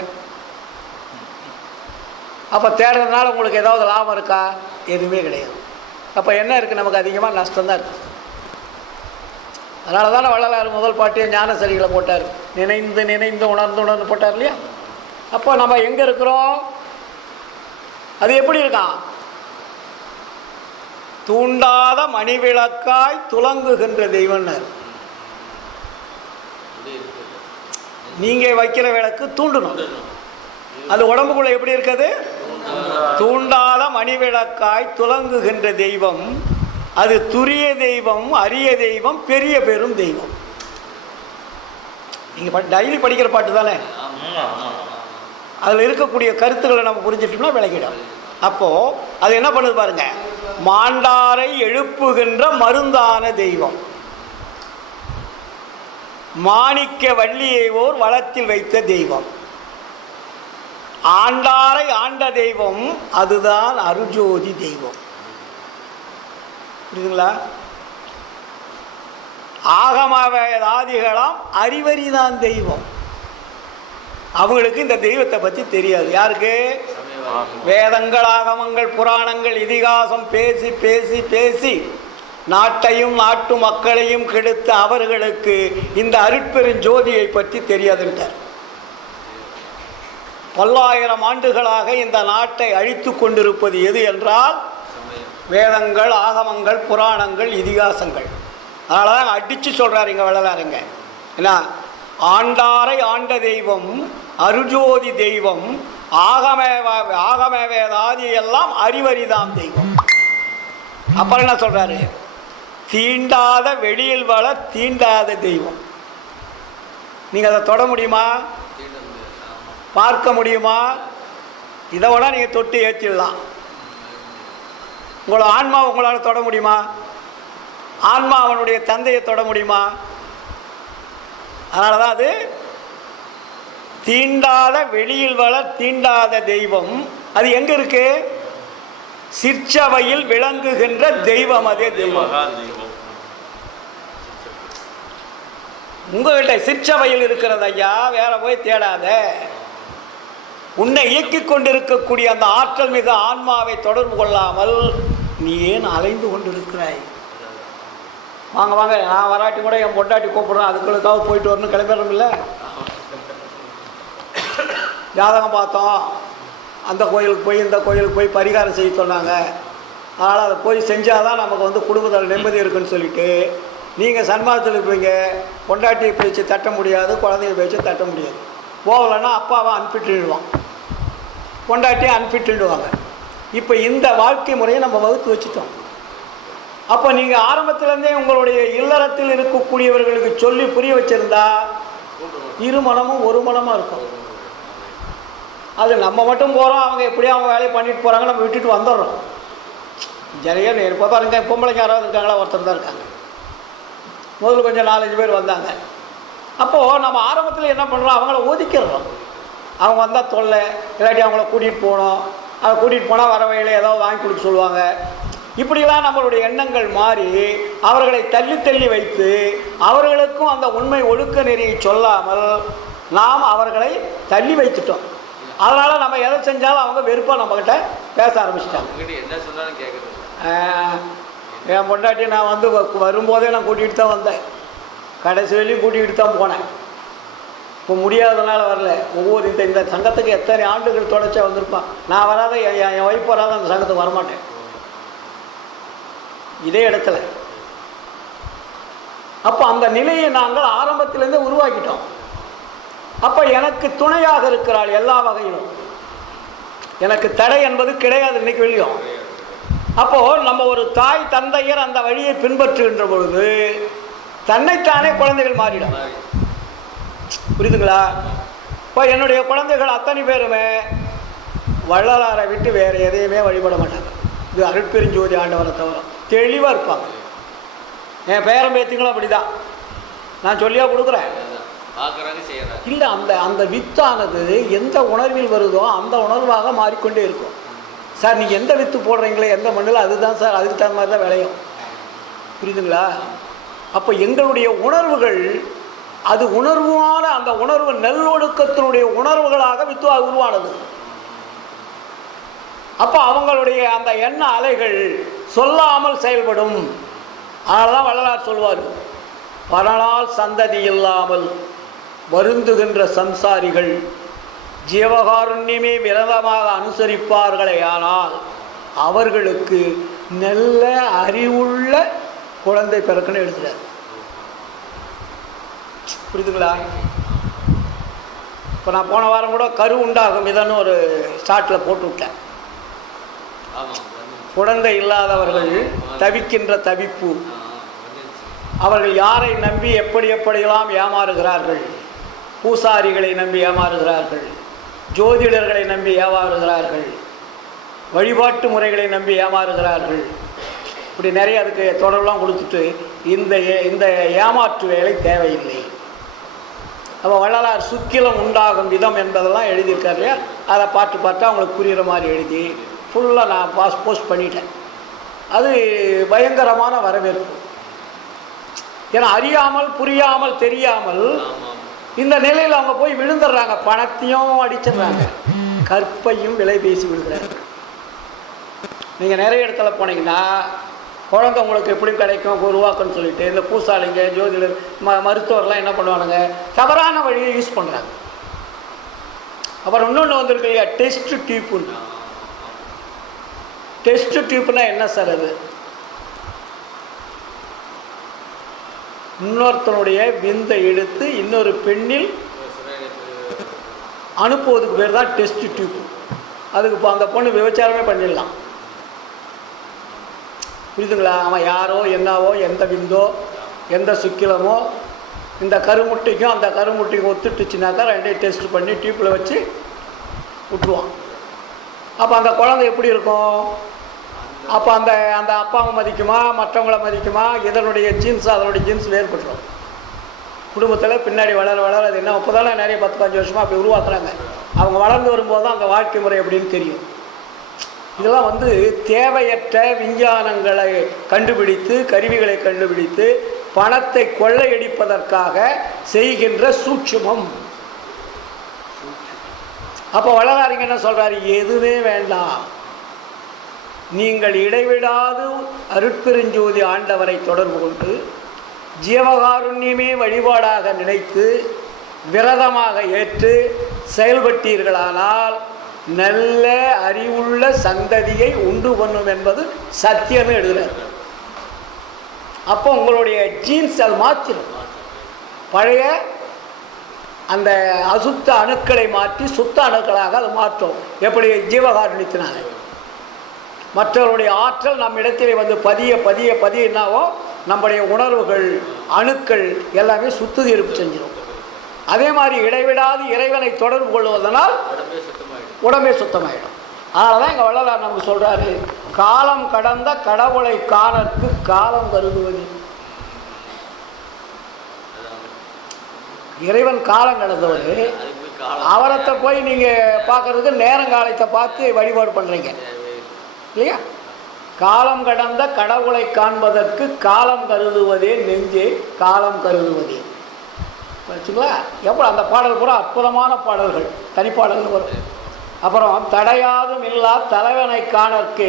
அப்போ தேடுறதுனால உங்களுக்கு ஏதாவது லாபம் இருக்கா? எதுவுமே கிடையாது. அப்போ என்ன இருக்குது? நமக்கு அதிகமாக நஷ்டம்தான் இருக்குது. அதனால தானே வள்ளலார் முதல் பாட்டியை ஞான சரிகளை போட்டார். நினைந்து நினைந்து உணர்ந்து உணர்ந்து போட்டார் இல்லையா? அப்போ நம்ம எங்கே இருக்கிறோம்? அது எப்படி இருக்கான்? தூண்டாத மணிவிளக்காய் துலங்குகின்ற தெய்வம்னார். நீங்கள் வைக்கிற விளக்கு தூண்டணும். அது உடம்புக்குள்ள எப்படி இருக்குது? தூண்டாத மணிவிளக்காய் துலங்குகின்ற தெய்வம். அது துரிய தெய்வம், அரிய தெய்வம், பெரிய பெரும் தெய்வம். நீங்கள் டெய்லி படிக்கிற பாட்டு தானே, அதில் இருக்கக்கூடிய கருத்துக்களை நம்ம புரிஞ்சிட்டோம்னா விளக்கிடும். அப்போது அது என்ன பண்ணுது பாருங்க, மாண்டாரை எழுப்புகின்ற மருந்தான தெய்வம், மாணிக்க வள்ளியை ஓர் வளத்தில் வைத்த தெய்வம், ஆண்டாரை ஆண்ட தெய்வம், அதுதான் அருஜோதி தெய்வம். புரியுதுங்களா? ஆகமவேதாதிகளாம் அறிவறிதான் தெய்வம். அவங்களுக்கு இந்த தெய்வத்தை பற்றி தெரியாது. யாருக்கு? வேதங்கள், ஆகமங்கள், புராணங்கள், இதிகாசம் பேசி பேசி பேசி நாட்டையும் நாட்டு மக்களையும் கெடுத்த அவர்களுக்கு இந்த அருட்பெருஞ்சோதியை பற்றி தெரியாதுன்றார். பல்லாயிரம் ஆண்டுகளாக இந்த நாட்டை அழித்து கொண்டிருப்பது எது என்றால் வேதங்கள், ஆகமங்கள், புராணங்கள், இதிகாசங்கள். அதனால தான் அடித்து சொல்கிறார் இங்கே வள்ளலாருங்க. ஏன்னா ஆண்டாரை ஆண்ட தெய்வம், அருஜோதி தெய்வம், ஆகமவேதாதி எல்லாம் அறிவறிதாம் தெய்வம். அப்புறம் என்ன சொல்கிறாரு? தீண்டாத வெளியில் வள தீண்டாத தெய்வம். நீங்கள் அதை தொட முடியுமா? பார்க்க முடியுமா? இதை விட நீங்கள் தொட்டு ஏற்றிடலாம். உங்களோட ஆன்மா உங்களால் தொட முடியுமா? ஆன்மா அவனுடைய தந்தையை தொட முடியுமா? அதனால தான் அது தீண்டாத வெளியில் வள தீண்டாத தெய்வம். அது எங்கே இருக்கு? சிற்சபையில் விளங்குகின்ற தெய்வம். அதே தெய்வம் உங்ககிட்ட சிற்சபையில் இருக்கிறது ஐயா, வேற போய் தேடாத. உன்னை இயக்கிக் கொண்டிருக்கக்கூடிய அந்த ஆற்றல் மிகு ஆன்மாவை தொடர்பு கொள்ளாமல் நீ ஏன் அலைந்து கொண்டிருக்கிறாய்? வாங்க வாங்க, நான் வராட்டி கூட என் பொண்டாட்டி கூப்பிட்றேன், அதுக்குள்ளுக்காக போயிட்டு வரணும், கிளம்பிடுறோம்ல. ஜாதகம் பார்த்தோம், அந்த கோயிலுக்கு போய் இந்த கோயிலுக்கு போய் பரிகாரம் செய்ய சொன்னாங்க, அதனால் அதை போய் செஞ்சால் தான் நமக்கு வந்து குடும்பத்தில் நிம்மதி இருக்குன்னு சொல்லிவிட்டு நீங்கள் சன்மாதத்தில் இருப்பீங்க. பொண்டாட்டியை பேச்சு தட்ட முடியாது, குழந்தைய பேச்சு தட்ட முடியாது. போகலைன்னா அப்பாவை அன்ஃபிட்டுடுவான், பொண்டாட்டியை அன்ஃபிட்டுடுவாங்க. இப்போ இந்த வாழ்க்கை முறையை நம்ம வகுத்து வச்சுட்டோம். அப்போ நீங்கள் ஆரம்பத்திலேருந்தே உங்களுடைய இல்லறத்தில் இருக்கக்கூடியவர்களுக்கு சொல்லி புரிய வச்சுருந்தா இரு மனமும் ஒரு மனமாக இருக்கும். அது நம்ம மட்டும் போகிறோம், அவங்க எப்படியும் அவங்க வேலையை பண்ணிட்டு போகிறாங்க, நம்ம விட்டுட்டு வந்துடுறோம். நிறைய இப்போ பாருங்க, பொம்பளைங்க யாராவது இருக்காங்களா? ஒருத்தர் தான் இருக்காங்க. முதல்ல கொஞ்சம் 4-5 பேர் வந்தாங்க. அப்போது நம்ம ஆரம்பத்தில் என்ன பண்ணுறோம், அவங்கள ஒதுக்கிடுறோம். அவங்க வந்தால் தொல்லை, இல்லாட்டி அவங்கள கூட்டிகிட்டு போகணும், அதை கூட்டிகிட்டு போனால் வர வழியில் ஏதாவது வாங்கி கொடுக்க சொல்லுவாங்க. இப்படிலாம் நம்மளுடைய எண்ணங்கள் மாறி அவர்களை தள்ளி தள்ளி வைத்து அவர்களுக்கும் அந்த உண்மை ஒழுக்க நெறியை சொல்லாமல் நாம் அவர்களை தள்ளி வைத்துட்டோம். அதனால் நம்ம எதை செஞ்சாலும் அவங்க வெறுப்பாக நம்மக்கிட்ட பேச ஆரம்பிச்சிட்டாங்க. என்ன சொன்னாலும் கேட்குறது. என் பொண்டாட்டி நான் வந்து வரும்போதே நான் கூட்டிகிட்டு தான் வந்தேன், கடைசி வரையும் கூட்டிகிட்டு தான் போனேன். இப்போ முடியாததுனால வரல. ஒவ்வொரு இந்த சங்கத்துக்கு எத்தனை ஆண்டுகள் தொடர்ச்சியாக வந்திருப்பான். நான் வராத என் ஒய்ஃப் வராத அந்த சங்கத்துக்கு வரமாட்டேன். இதே இடத்துல அப்போ அந்த நிலையை நாங்கள் ஆரம்பத்திலேருந்தே உருவாக்கிட்டோம். அப்போ எனக்கு துணையாக இருக்கிறாள் எல்லா வகையிலும், எனக்கு தடை என்பது கிடையாது இன்னைக்கு வெளியும். அப்போது நம்ம ஒரு தாய் தந்தையர் அந்த வழியை பின்பற்றுகின்ற பொழுது தன்னைத்தானே குழந்தைகள் மாறிடும். புரியுதுங்களா? இப்போ என்னுடைய குழந்தைகள் அத்தனை பேருமே வள்ளலாரை விட்டு வேறு எதையுமே வழிபட மாட்டாங்க. இது அருட்பெருஞ்சோதி ஆண்டவரை தவிர தெளிவாக இருப்பாங்க. என் பேரன் பேத்திங்களும் அப்படி தான். நான் சொல்லியா கொடுக்குறேன் இல்லை, அந்த வித்தானது எந்த உணர்வில் வருதோ அந்த உணர்வாக மாறிக்கொண்டே இருக்கும். சார் நீங்கள் எந்த வித்து போடுறீங்களே எந்த மண்ணில் அதுதான் சார், அதுக்கு தகுந்த மாதிரி தான் விளையும். புரியுதுங்களா? அப்போ எங்களுடைய உணர்வுகள் அது உணர்வான அந்த உணர்வு நல்லொழுக்கத்தினுடைய உணர்வுகளாக வித்துவாக உருவானது. அப்போ அவங்களுடைய அந்த எண்ண அலைகள் சொல்லாமல் செயல்படும். அதனால தான் வள்ளலார் சொல்வார், பரநாள் சந்ததி இல்லாமல் வருந்துகின்ற சம்சாரிகள் ஜீவகாருண்யமே விரதமாக அனுசரிப்பார்களே ஆனால் அவர்களுக்கு நல்ல அறிவுள்ள குழந்தை பிறக்குன்னு எழுதுறார். புரியுதுங்களா? இப்போ நான் போன வாரம் கூட கரு உண்டாகும் இதன்னு ஒரு ஸ்டார்ட்டில் போட்டு விட்டேன். குழந்தை இல்லாதவர்கள் தவிக்கின்ற தவிப்பு, அவர்கள் யாரை நம்பி எப்படியெல்லாம் ஏமாறுகிறார்கள். பூசாரிகளை நம்பி ஏமாறுகிறார்கள், ஜோதிடர்களை நம்பி ஏமாறுகிறார்கள், வழிபாட்டு முறைகளை நம்பி ஏமாறுகிறார்கள். இப்படி நிறைய அதுக்கு தொடர்பெல்லாம் கொடுத்துட்டு இந்த ஏமாற்று வேலை தேவையில்லை. அப்போ வள்ளலார் சுக்கிலம் உண்டாகும் விதம் என்பதெல்லாம் எழுதியிருக்காரு. அதை பார்த்து அவங்களுக்கு புரிகிற மாதிரி எழுதி ஃபுல்லாக நான் போஸ்ட் பண்ணிட்டேன். அது பயங்கரமான வரவேற்பு. ஏன்னா அறியாமல் புரியாமல் தெரியாமல் இந்த நிலையில் அவங்க போய் விழுந்துடுறாங்க, பணத்தையும் அடிச்சிடுறாங்க, கற்பையும் விலை பேசி விடுகிறாங்க. நீங்கள் நிறைய இடத்துல போனீங்கன்னா குழந்தை உங்களுக்கு எப்படியும் கிடைக்கும் உருவாக்குன்னு சொல்லிட்டு இந்த பூசாலிங்க ஜோதிடர் மருத்துவர்லாம் என்ன பண்ணுவானுங்க, தவறான வழியை யூஸ் பண்ணுறாங்க. அப்புறம் இன்னொன்று வந்திருக்கு இல்லையா, டெஸ்ட் டியூப்னு. டெஸ்ட் டியூப்னா என்ன சார்? அது இன்னொருத்தனுடைய விந்தை எடுத்து இன்னொரு பெண்ணில் அனுப்புவதுக்கு பேர் தான் டெஸ்ட் டியூப். அதுக்கு இப்போ அந்த பொண்ணு விபச்சாரமே பண்ணிடலாம். புரியுதுங்களா? அவன் யாரோ என்னவோ எந்த விந்தோ எந்த சுக்கிலமோ இந்த கருமுட்டைக்கும் அந்த கருமுட்டைக்கும் ஒத்துட்டுச்சுனாக்கா ரெண்டையும் டெஸ்ட் பண்ணி டியூப்பில் வச்சு விட்டுருவான். அப்போ அந்த குழந்தை எப்படி இருக்கும்? அப்போ அந்த அந்த அப்பாவை மதிக்குமா, மற்றவங்களை மதிக்குமா? இதனுடைய ஜீன்ஸ் அதனுடைய ஜீன்ஸ் வேறுபட்டுரும். குடும்பத்தில் பின்னாடி வளர அது என்ன இப்போ தானே நிறைய 10-15 வருஷமாக அப்படி உருவாக்குறாங்க. அவங்க வளர்ந்து வரும்போது தான் அந்த வாழ்க்கை முறை எப்படின்னு தெரியும். இதெல்லாம் தேவையற்ற விஞ்ஞானங்களை கண்டுபிடித்து கருவிகளை கண்டுபிடித்து பணத்தை கொள்ளையடிப்பதற்காக செய்கின்ற சூட்சுமம். அப்போ வள்ளலாரிங்க என்ன சொல்கிறாரு, எதுவுமே வேண்டாம், நீங்கள் இடைவிடாது அருட்பெருஞ்சோதி ஆண்டவரை தொடர்பு கொண்டு ஜீவகாருண்யமே வழிபாடாக நினைத்து விரதமாக ஏற்று செயல்பட்டீர்களானால் நல்ல அறிவுள்ள சந்ததியை உண்டு பண்ணும் என்பது சத்தியமே எழுதுகிறார். அப்போ உங்களுடைய ஜீன்ஸ் அது மாற்றிடும். பழைய அந்த அசுத்த அணுக்களை மாற்றி சுத்த அணுக்களாக அது மாற்றும். எப்படி? ஜீவகாருண்யத்தினால. மற்றவருடைய ஆற்றல் நம் இடத்திலே வந்து பதிய பதிய பதிய என்னாவோ நம்முடைய உணர்வுகள் அணுக்கள் எல்லாமே சுத்திகரிப்பு செஞ்சிடும். அதே மாதிரி இடைவிடாது இறைவனை தொடர்பு கொள்வதனால் உடம்பே சுத்தமாயிடும். அதனால தான் எங்கள் வள்ளலார் நமக்கு சொல்கிறாரு, காலம் கடந்த கடவுளை காணற்கு காலம் கருதுவது. இறைவன் காலம் கடந்தவர், அவரத்தை போய் நீங்கள் பார்க்கறதுக்கு நேரங்காலத்தை பார்த்து வழிபாடு பண்ணுறீங்க இல்லையா? காலம் கடந்த கடவுளை காண்பதற்கு காலம் கருதுவதே நெஞ்சே காலம் கருதுவதே. வச்சுங்களா? எப்போ அந்த பாடல் பூரா அற்புதமான பாடல்கள், தனிப்பாடல்கள் வரும். அப்புறம் தடையாதும் இல்லா தலைவனை காணற்கு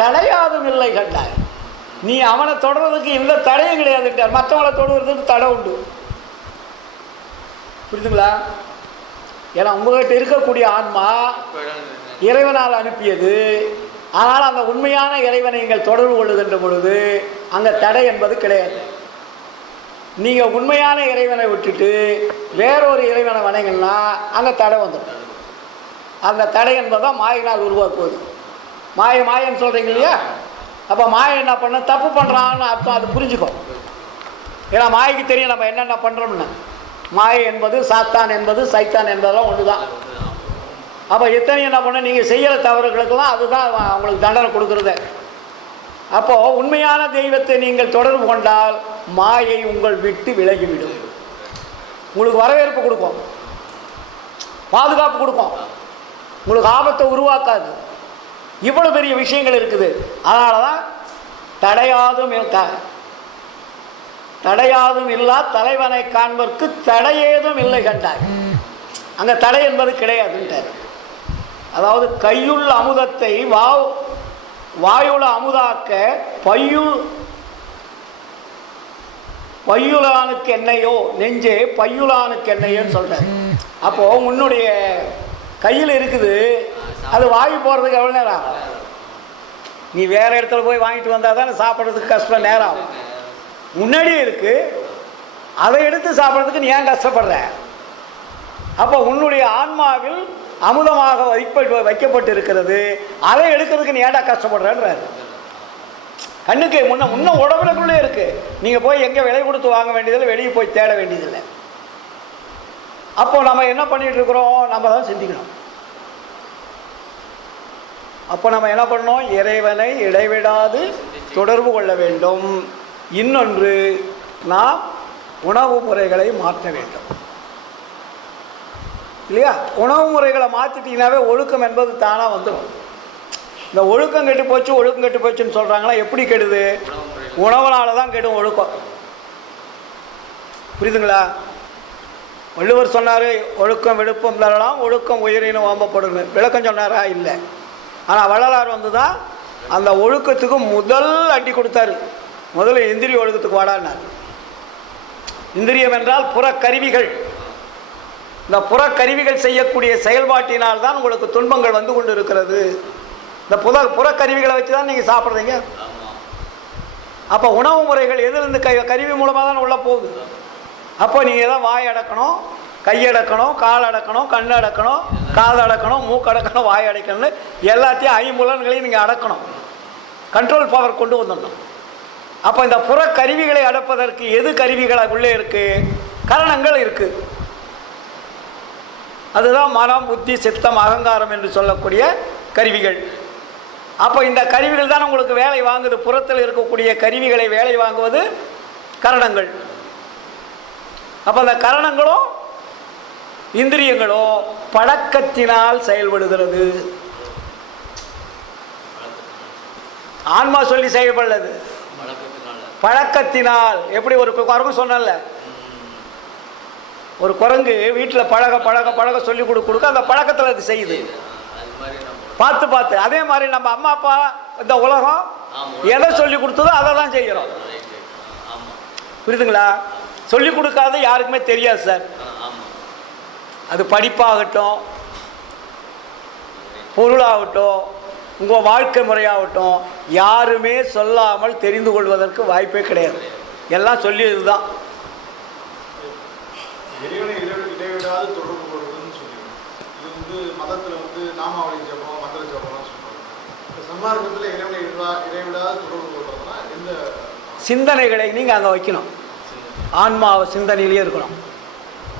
தடையாதும் இல்லை கண்டார். நீ அவனை தொடர்றதுக்கு இந்த தடையும் கிடையாதுட்டார். மற்றவங்களை தொடுவதற்கு தடை உண்டு. புரியுதுங்களா? ஏன்னா உங்கள்கிட்ட இருக்கக்கூடிய ஆன்மா இறைவனால் அனுப்பியது. ஆனால் அந்த உண்மையான இறைவனை நீங்கள் தொடர்பு கொள்ளுகின்ற பொழுது அங்கே தடை என்பது கிடையாது. நீங்கள் உண்மையான இறைவனை விட்டுட்டு வேறொரு இறைவனை வணங்கினா அங்கே தடை வந்துடும். அந்த தடை என்பதான் மாயினால் உருவாக்குவது. மாயன்னு சொல்கிறீங்க இல்லையா? அப்போ மாயை என்ன பண்ண தப்பு பண்ணுறான்னு அர்த்தம். அது புரிஞ்சுக்கும். ஏன்னா மாய்க்கு தெரியும் நம்ம என்னென்ன பண்ணுறோம்னு. மாயை என்பது சாத்தான் என்பது சைத்தான் என்பதெல்லாம் ஒன்று தான். அப்போ எத்தனை என்ன பண்ண நீங்கள் செய்கிற தவறுகளுக்கெல்லாம் அதுதான் அவங்களுக்கு தண்டனை கொடுக்குறது. அப்போது உண்மையான தெய்வத்தை நீங்கள் தொடர்பு கொண்டால் மாயை உங்கள் விட்டு விலகிவிடும். உங்களுக்கு வரவேற்பு கொடுக்கும், பாதுகாப்பு கொடுக்கும், உங்களுக்கு ஆபத்தை உருவாக்காது. இவ்வளோ பெரிய விஷயங்கள் இருக்குது. அதனால தான் தடையாதும் இல்லா தலைவனை காண்பதற்கு தடையேதும் இல்லை கண்டார். அங்கே தடை என்பது கிடையாதுன்ட்டார். அதாவது கையுள்ள அமுதத்தை வாயுல அமுதாக்க பையுலானுக்கு என்னையோ நெஞ்சே பையுலானுக்கு என்னையோன்னு சொல்கிறார். அப்போது உன்னுடைய கையில் இருக்குது, அது வாங்கி போகிறதுக்கு எவ்வளோ நேரம் ஆகும்? நீ வேறு இடத்துல போய் வாங்கிட்டு வந்தால் தானே சாப்பிட்றதுக்கு கஷ்டம், நேரம் ஆகும். முன்னாடியே இருக்குது, அதை எடுத்து சாப்பிட்றதுக்கு நீ ஏன் கஷ்டப்படுற? அப்போ உன்னுடைய ஆன்மாவில் அமுதமாக வைக்கப்பட்டு இருக்கிறது, அதை எடுக்கிறதுக்கு நீ ஏன்டா கஷ்டப்படுறன்றாரு. கண்ணுக்கு முன்ன உடம்புக்குள்ளே இருக்குது. நீங்கள் போய் எங்கே விலை கொடுத்து வாங்க வேண்டியதில்லை, வெளியே போய் தேட வேண்டியதில்லை. அப்போ நம்ம என்ன பண்ணிகிட்டு இருக்கிறோம்? நம்ம தான் சிந்திக்கணும். அப்போ நம்ம என்ன பண்ணணும்? இறைவனை இடைவிடாது தொடர்பு கொள்ள வேண்டும். இன்னொன்று, நாம் உணவு முறைகளை மாற்ற வேண்டும் இல்லையா? உணவு முறைகளை மாற்றிட்டீங்கன்னாவே ஒழுக்கம் என்பது தானாக வந்துடும். இந்த ஒழுக்கம் கெட்டு போச்சுன்னு சொல்கிறாங்களா? எப்படி கெடுது? உணவுனால தான் கெடும் ஒழுக்கம். புரியுதுங்களா? வள்ளுவர் சொன்னார், ஒழுக்கம் விழுப்பம் தரலாம், ஒழுக்கம் உயிரினும் ஓம்பப்படுங்க. விளக்கம் சொன்னாரா? இல்லை. ஆனால் வள்ளலார் வந்து தான் அந்த ஒழுக்கத்துக்கு முதல் அடி கொடுத்தாரு. முதல்ல இந்திரிய ஒழுக்கத்துக்கு வாடான்னார். இந்திரியம் என்றால் புறக்கருவிகள். இந்த புறக்கருவிகள் செய்யக்கூடிய செயல்பாட்டினால் தான் உங்களுக்கு துன்பங்கள் வந்து கொண்டு இருக்கிறது. இந்த புறக்கருவிகளை வச்சு தான் நீங்கள் சாப்பிட்றீங்க. அப்போ உணவு முறைகள் எதிலிருந்து கருவி மூலமாக தான் உள்ளே போகுது. அப்போ நீங்கள் தான் வாய் அடக்கணும், கையடக்கணும், கால் அடக்கணும், கண் அடக்கணும், காது அடக்கணும், மூக்கு அடக்கணும், வாய் அடக்கணும்னு எல்லாத்தையும் ஐம்புலன்களையும் நீங்கள் அடக்கணும். கண்ட்ரோல் பவர் கொண்டு வந்துடணும். அப்போ இந்த புறக்கருவிகளை அடப்பதற்கு எது கருவிகளாக உள்ளே இருக்குது? கரணங்கள் இருக்குது. அதுதான் மனம், புத்தி, சித்தம், அகங்காரம் என்று சொல்லக்கூடிய கருவிகள். அப்போ இந்த கருவிகள் தான் உங்களுக்கு வேலை வாங்குது. புறத்தில் இருக்கக்கூடிய கருவிகளை வேலை வாங்குவது கரணங்கள். அப்போ அந்த கரணங்களும் இந்திரியங்களும் பழக்கத்தினால் செயல்படுகிறது. ஆன்மா சொல்லி செயல்படுறது பழக்கத்தினால். எப்படி? ஒரு குரங்கு சொன்னல, ஒரு குரங்கு வீட்டில் பழக பழக பழக சொல்லி கொடுக்க அந்த பழக்கத்தில் அது செய்யுது. பார்த்து பார்த்து. அதே மாதிரி நம்ம அம்மா அப்பா இந்த உலகம் எதை சொல்லி கொடுத்ததோ அதை தான் செய்கிறோம். புரியுதுங்களா? சொல்லி கொடுக்காத யாருக்குமே தெரியாது சார். அது படிப்பாகட்டும், பொருளாகட்டும், உங்கள் வாழ்க்கை முறையாகட்டும், யாருமே சொல்லாமல் தெரிந்து கொள்வதற்கு வாய்ப்பே கிடையாது. எல்லாம் சொல்லியது தான். இறைவனை இடைவிடாது தொடர்பு கொள்வதுன்னு சொல்லிடுவோம். இது வந்து மதத்தில் வந்து நாமாவளி ஜபம், மந்திர ஜபம்லாம் சொல்லுவாங்க. இந்த சன்மார்க்கத்தில் இறைவனை இடைவிடாது தொடர்பு கொள்வதுனா எந்த சிந்தனைகளை நீங்கள் அங்கே வைக்கணும். ஆன்மாவை சிந்தனையிலேயே இருக்கணும்.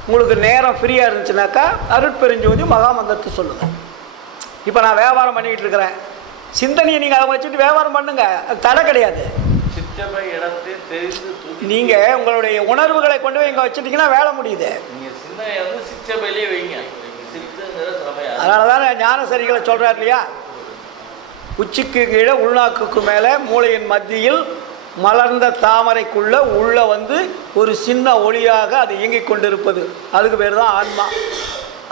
உங்களுக்கு நேரம் ஃப்ரீயாக இருந்துச்சுனாக்கா அருட்பெருஞ்சோதி மகாமந்திரத்தை சொல்லுங்கள். இப்போ நான் வியாபாரம் பண்ணிக்கிட்டு இருக்கிறேன், சிந்தனையை நீங்கள் அதை வச்சுட்டு வியாபாரம் பண்ணுங்க, அது தடை கிடையாது. நீங்கள் உங்களுடைய உணர்வுகளை கொண்டு போய் இங்கே வச்சுட்டிங்கன்னா வேலை முடியுது. அதனால தான் ஞானசரிகளை சொல்கிறார் இல்லையா, உச்சிக்கு கீழே உள்நாக்குக்கு மேலே மூளையின் மத்தியில் மலர்ந்த தாமரைக்குள்ளே உள்ளே வந்து ஒரு சின்ன ஒளியாக அது இயங்கிக் கொண்டிருப்பது, அதுக்கு பேர் தான் ஆன்மா.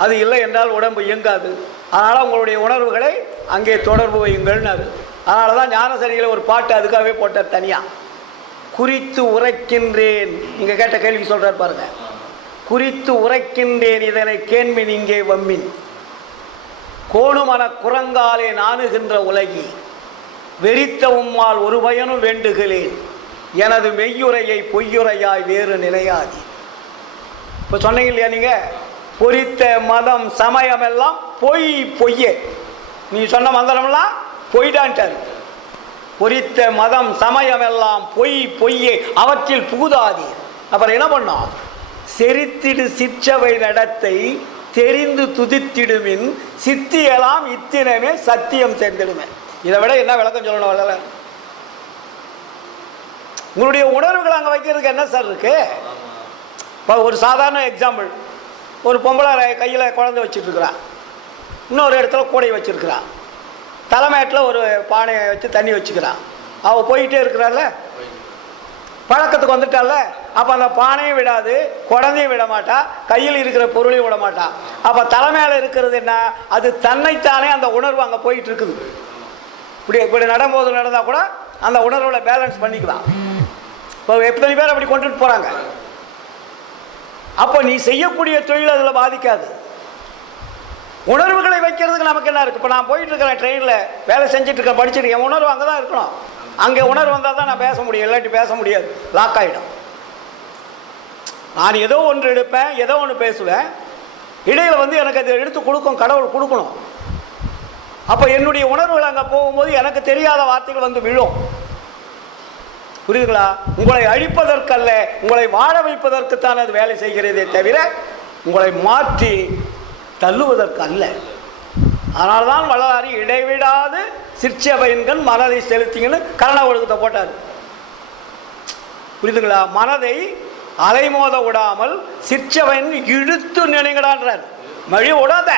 அது இல்லை என்றால் உடம்பு இயங்காது. அதனால் உங்களுடைய உணர்வுகளை அங்கே தொடர்பு வையுங்கள்னாரு. அதனால தான் ஞானசரிகளை ஒரு பாட்டு அதுக்காகவே போட்டார் தனியாக. குறித்து உரைக்கின்றேன், நீங்கள் கேட்ட கேள்வி சொல்கிறார் பாருங்க. குறித்து உரைக்கின்றேன் இதனை கேண்மின் இங்கே வம்மின், கோணுமன குரங்காலே நாணுகின்ற உலகி, வெறித்த உம்மால் ஒரு பயனும் வேண்டுகிறேன், எனது மெய்யுரையை பொய்யுரையாய் வேறு நிலையாதி. இப்போ சொன்னீங்க இல்லையா, நீங்கள் பொறித்த மதம் சமயம் எல்லாம் பொய் பொய்யே, நீங்கள் சொன்ன மந்திரம்லாம் பொய்டான்ட்டார். பொறித்த மதம் சமயம் எல்லாம் பொய் பொய்யே அவற்றில் புகுதாதி. அப்புறம் என்ன பண்ணோம்? செரித்திடு சிற்றவை நடத்தை தெரிந்து துதித்திடுமின் சித்தியெல்லாம் இத்தினமே சத்தியம் சேர்ந்திடுமே. இதை விட என்ன விளக்கம் சொல்லணும்? வரல, உங்களுடைய உணர்வுகள் அங்கே வைக்கிறதுக்கு என்ன சார் இருக்கு? இப்போ ஒரு சாதாரண எக்ஸாம்பிள், ஒரு பொம்பளை கையில் குழந்தை வச்சுட்ருக்குறான், இன்னொரு இடத்துல கூடையை வச்சுருக்கிறான், தலைமையட்டில் ஒரு பானையை வச்சு தண்ணி வச்சுக்கிறான். அவள் போயிட்டே இருக்கிறாள்ல, பழக்கத்துக்கு வந்துட்டால, அப்போ அந்த பானையும் விடாது, குழந்தையும் விட மாட்டா, கையில் இருக்கிற பொருளையும் விட மாட்டா. அப்போ தலைமையில் இருக்கிறது என்ன? அது தன்னைத்தானே அந்த உணர்வு அங்கே போயிட்டு இருக்குது. இப்படி நடக்கும்போது நடந்தால் கூட அந்த உணர்வுகளை பேலன்ஸ் பண்ணிக்கலாம். இப்போ எத்தனை பேர் அப்படி கொண்டுட்டு போகிறாங்க. அப்போ நீ செய்யக்கூடிய தொழில் அதில் பாதிக்காது. உணர்வுகளை வைக்கிறதுக்கு நமக்கு என்ன இருக்குது? இப்போ நான் போயிட்டு இருக்கிறேன், ட்ரெயினில் வேலை செஞ்சுட்டு இருக்கேன், படிச்சுட்டு, என் உணர்வு அங்கே தான் இருக்கணும். அங்கே உணர்வு வந்தால் தான் நான் பேச முடியும், இல்லாட்டி பேச முடியாது, லாக் ஆகிடும். நான் ஏதோ ஒன்று எடுப்பேன், ஏதோ ஒன்று பேசுவேன், இடையில் வந்து எனக்கு அதை எடுத்து கொடுக்கும், கடவுள் கொடுக்கணும். அப்போ என்னுடைய உணர்வுகள் அங்கே போகும்போது எனக்கு தெரியாத வார்த்தைகள் வந்து விழும். புரியுதுங்களா? உங்களை அழிப்பதற்கல்ல, உங்களை வாழ வைப்பதற்குத்தான் அது வேலை செய்கிறதே தவிர உங்களை மாற்றி தள்ளுவதற்கு அல்ல. அதனால தான் வள்ளலாரி இடைவிடாது சிற்சபையின்கள் மனதை செலுத்திங்கன்னு கரண ஒழுக்கத்தை போட்டார். புரியுதுங்களா? மனதை அலைமோத விடாமல் சிற்சபையின் இழுத்து நினைங்கடான்றார். மழி விடாத.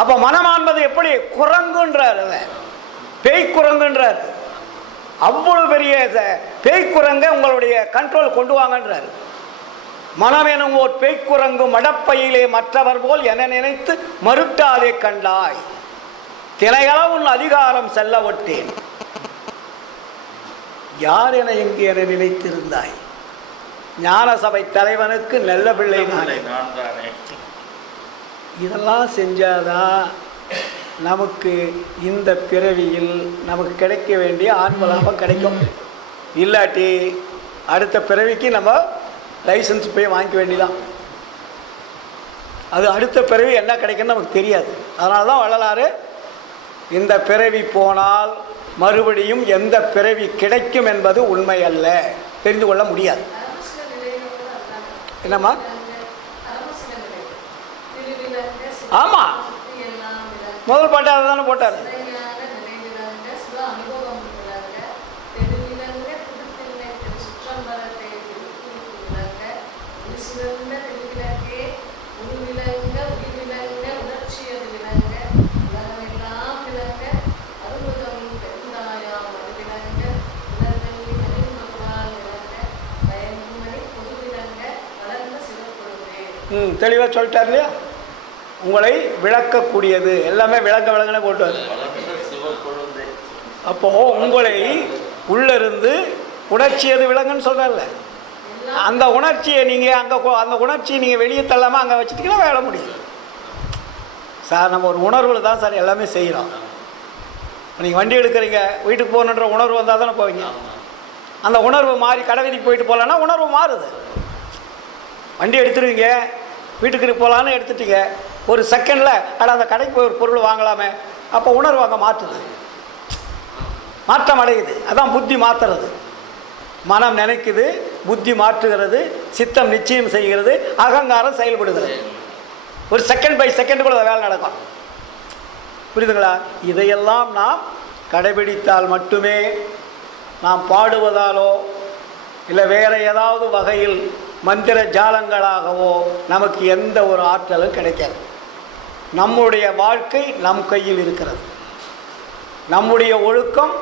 அப்போ மனமான்பது எப்படி? குரங்குன்றார், பேய் குரங்குன்றார். அவ்வளவு பெரிய பேய் குரங்க உங்களுடைய கண்ட்ரோல் கொண்டு வாங்கன்றார். மனம் எனும் ஓர் பேய்க்குரங்கு மடப்பையிலே மற்றவர் போல் என நினைத்து மறுட்டாதே கண்டாய், தினைகள உன் அதிகாரம் செல்ல ஒட்டேன், யார் என எங்கு என நினைத்திருந்தாய், ஞான சபை தலைவனுக்கு நல்ல பிள்ளை நானே. இதெல்லாம் செஞ்சாதான் நமக்கு இந்த பிறவியில் நமக்கு கிடைக்க வேண்டிய ஆன்ம லாபம் கிடைக்கும். இல்லாட்டி அடுத்த பிறவிக்கு நம்ம லைசன்ஸ் போய் வாங்கிக்க வேண்டியதான். அது அடுத்த பிறவி என்ன கிடைக்குன்னு நமக்கு தெரியாது. அதனால தான் வள்ளலாறு இந்த பிறவி போனால் மறுபடியும் எந்த பிறவி கிடைக்கும் என்பது உண்மை அல்ல, தெரிந்து கொள்ள முடியாது. என்னம்மா? ஆமாம், முதல் பாட்டு அதை தானே போட்டார். தெளிவாக சொல்லிட்டார் இல்லையா? உங்களை விளக்கக்கூடியது. எல்லாமே விளங்கனே போட்டு வருது. அப்போது உங்களை உள்ளிருந்து உணர்ச்சி அது விளங்குன்னு சொல்கிறல்ல, அந்த உணர்ச்சியை நீங்கள் அந்த உணர்ச்சியை நீங்கள் வெளியே தள்ளாமல் அங்கே வச்சுட்டிங்கன்னா வேலை முடியும் சார். நம்ம ஒரு உணர்வில் தான் சார் எல்லாமே செய்கிறோம். நீங்கள் வண்டி எடுக்கிறீங்க, வீட்டுக்கு போகணுன்ற உணர்வு வந்தால் தானே போவீங்க. அந்த உணர்வு மாறி கடை வீதிக்கு போயிட்டு போகலான்னா உணர்வு மாறுது. வண்டி எடுத்துருவீங்க, வீட்டுக்கு போகலான்னு எடுத்துட்டீங்க, ஒரு செகண்டில் அந்த கடைக்கு போய் ஒரு பொருள் வாங்கலாமே, அப்போ உணர்வு அங்கே மாற்றுது, மாற்றம் அடையுது. அதான் புத்தி மாற்றுறது. மனம் நினைக்குது, புத்தி மாற்றுகிறது, சித்தம் நிச்சயம் செய்கிறது, அகங்காரம் செயல்படுகிறது. ஒரு செகண்ட் பை செகண்டுக்குள்ள வேலை நடக்கும். புரியுதுங்களா? இதையெல்லாம் நாம் கடைபிடித்தால் மட்டுமே, நாம் பாடுவதாலோ இல்லை வேறு ஏதாவது வகையில் மந்திர ஜாலங்களாகவோ நமக்கு எந்த ஒரு ஆற்றலும் கிடைக்காது. நம்முடைய வாழ்க்கை நம் கையில் இருக்கிறது, நம்முடைய ஒழுக்கம்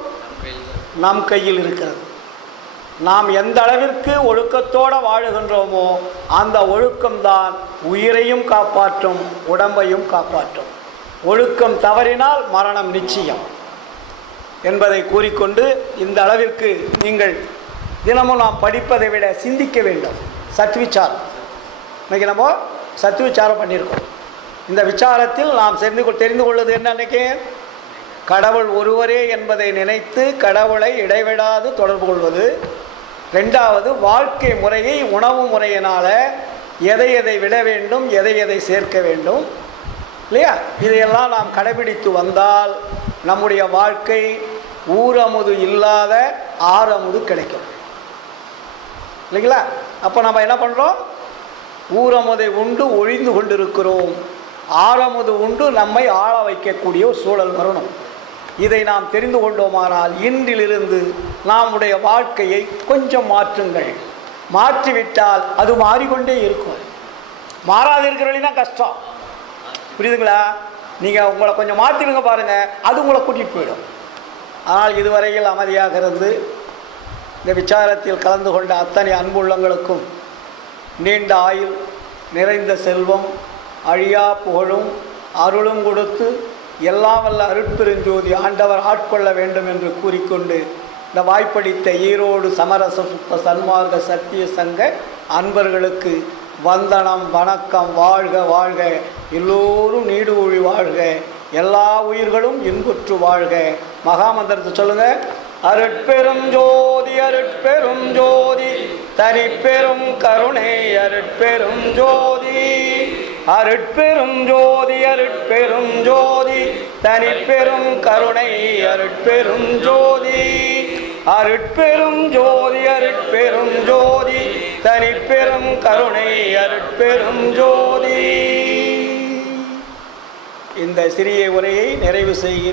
நம் கையில் இருக்கிறது. நாம் எந்த அளவிற்கு ஒழுக்கத்தோடு வாழுகின்றோமோ அந்த ஒழுக்கம்தான் உயிரையும் காப்பாற்றும், உடம்பையும் காப்பாற்றும். ஒழுக்கம் தவறினால் மரணம் நிச்சயம் என்பதை கூறிக்கொண்டு, இந்த அளவிற்கு நீங்கள் தினமும் நாம் படிப்பதை விட சிந்திக்க வேண்டும். சத்விச்சாரம் இன்றைக்கி நம்ம சத்விச்சாரம் பண்ணியிருக்கோம். இந்த விசாரத்தில் நாம் தெரிந்து கொள்வது என்ன? அன்றைக்கி கடவுள் ஒருவரே என்பதை நினைத்து கடவுளை இடைவிடாது தொடர்பு கொள்வது. ரெண்டாவது, வாழ்க்கை முறையை உணவு முறையினால் எதை எதை விட வேண்டும், எதை எதை சேர்க்க வேண்டும், இல்லையா? இதையெல்லாம் நாம் கடைபிடித்து வந்தால் நம்முடைய வாழ்க்கை ஊரமுது இல்லாத ஆரமுது கிடைக்கும், இல்லைங்களா? அப்போ நம்ம என்ன பண்ணுறோம்? ஊரமுதை உண்டு ஒழிந்து கொண்டிருக்கிறோம், ஆரமுது உண்டு நம்மை ஆள வைக்கக்கூடிய ஒரு சூழல் வரணும். இதை நாம் தெரிந்து கொண்டோமானால் இன்றிலிருந்து நம்முடைய வாழ்க்கையை கொஞ்சம் மாற்றுங்கள். மாற்றிவிட்டால் அது மாறிக்கொண்டே இருக்கும். மாறாது இருக்கிற வழி தான் கஷ்டம். புரியுதுங்களா? நீங்கள் உங்களை கொஞ்சம் மாற்றிடுங்க பாருங்கள், அது உங்களை கூட்டிகிட்டு போயிடும். ஆனால் இதுவரையில் அமைதியாக இருந்து இந்த விசாரத்தில் கலந்து கொண்ட அத்தனை அன்புள்ளங்களுக்கும் நீண்ட ஆயுள், நிறைந்த செல்வம், அழியா புகழும் அருளும் கொடுத்து எல்லாம் வல்ல அருட்பெருஞ்சோதி ஆண்டவர் ஆட்கொள்ள வேண்டும் என்று கூறிக்கொண்டு, இந்த வாய்ப்பளித்த ஈரோடு சமரச சுத்த சன்மார்க்க சத்திய சங்க அன்பர்களுக்கு வந்தனம், வணக்கம். வாழ்க வாழ்க, எல்லோரும் நீடு ஒழி வாழ்க, எல்லா உயிர்களும் இன்புற்று வாழ்க. மகாமந்திரத்தை சொல்லுங்கள். அருட்பெரும் ஜோதி அருட்பெரும் ஜோதி தனிப்பெரும் கருணை அருட்பெரும் ஜோதி அருட்பெரும் ஜோதி அருட்பெரும் ஜோதி தனிப்பெரும் கருணை அருட்பெரும் ஜோதி அருட்பெரும் ஜோதி அருட்பெரும் ஜோதி தனிப்பெரும் கருணை அருட்பெரும் ஜோதி. இந்த சிறிய உரையை நிறைவு செய்கிறேன்.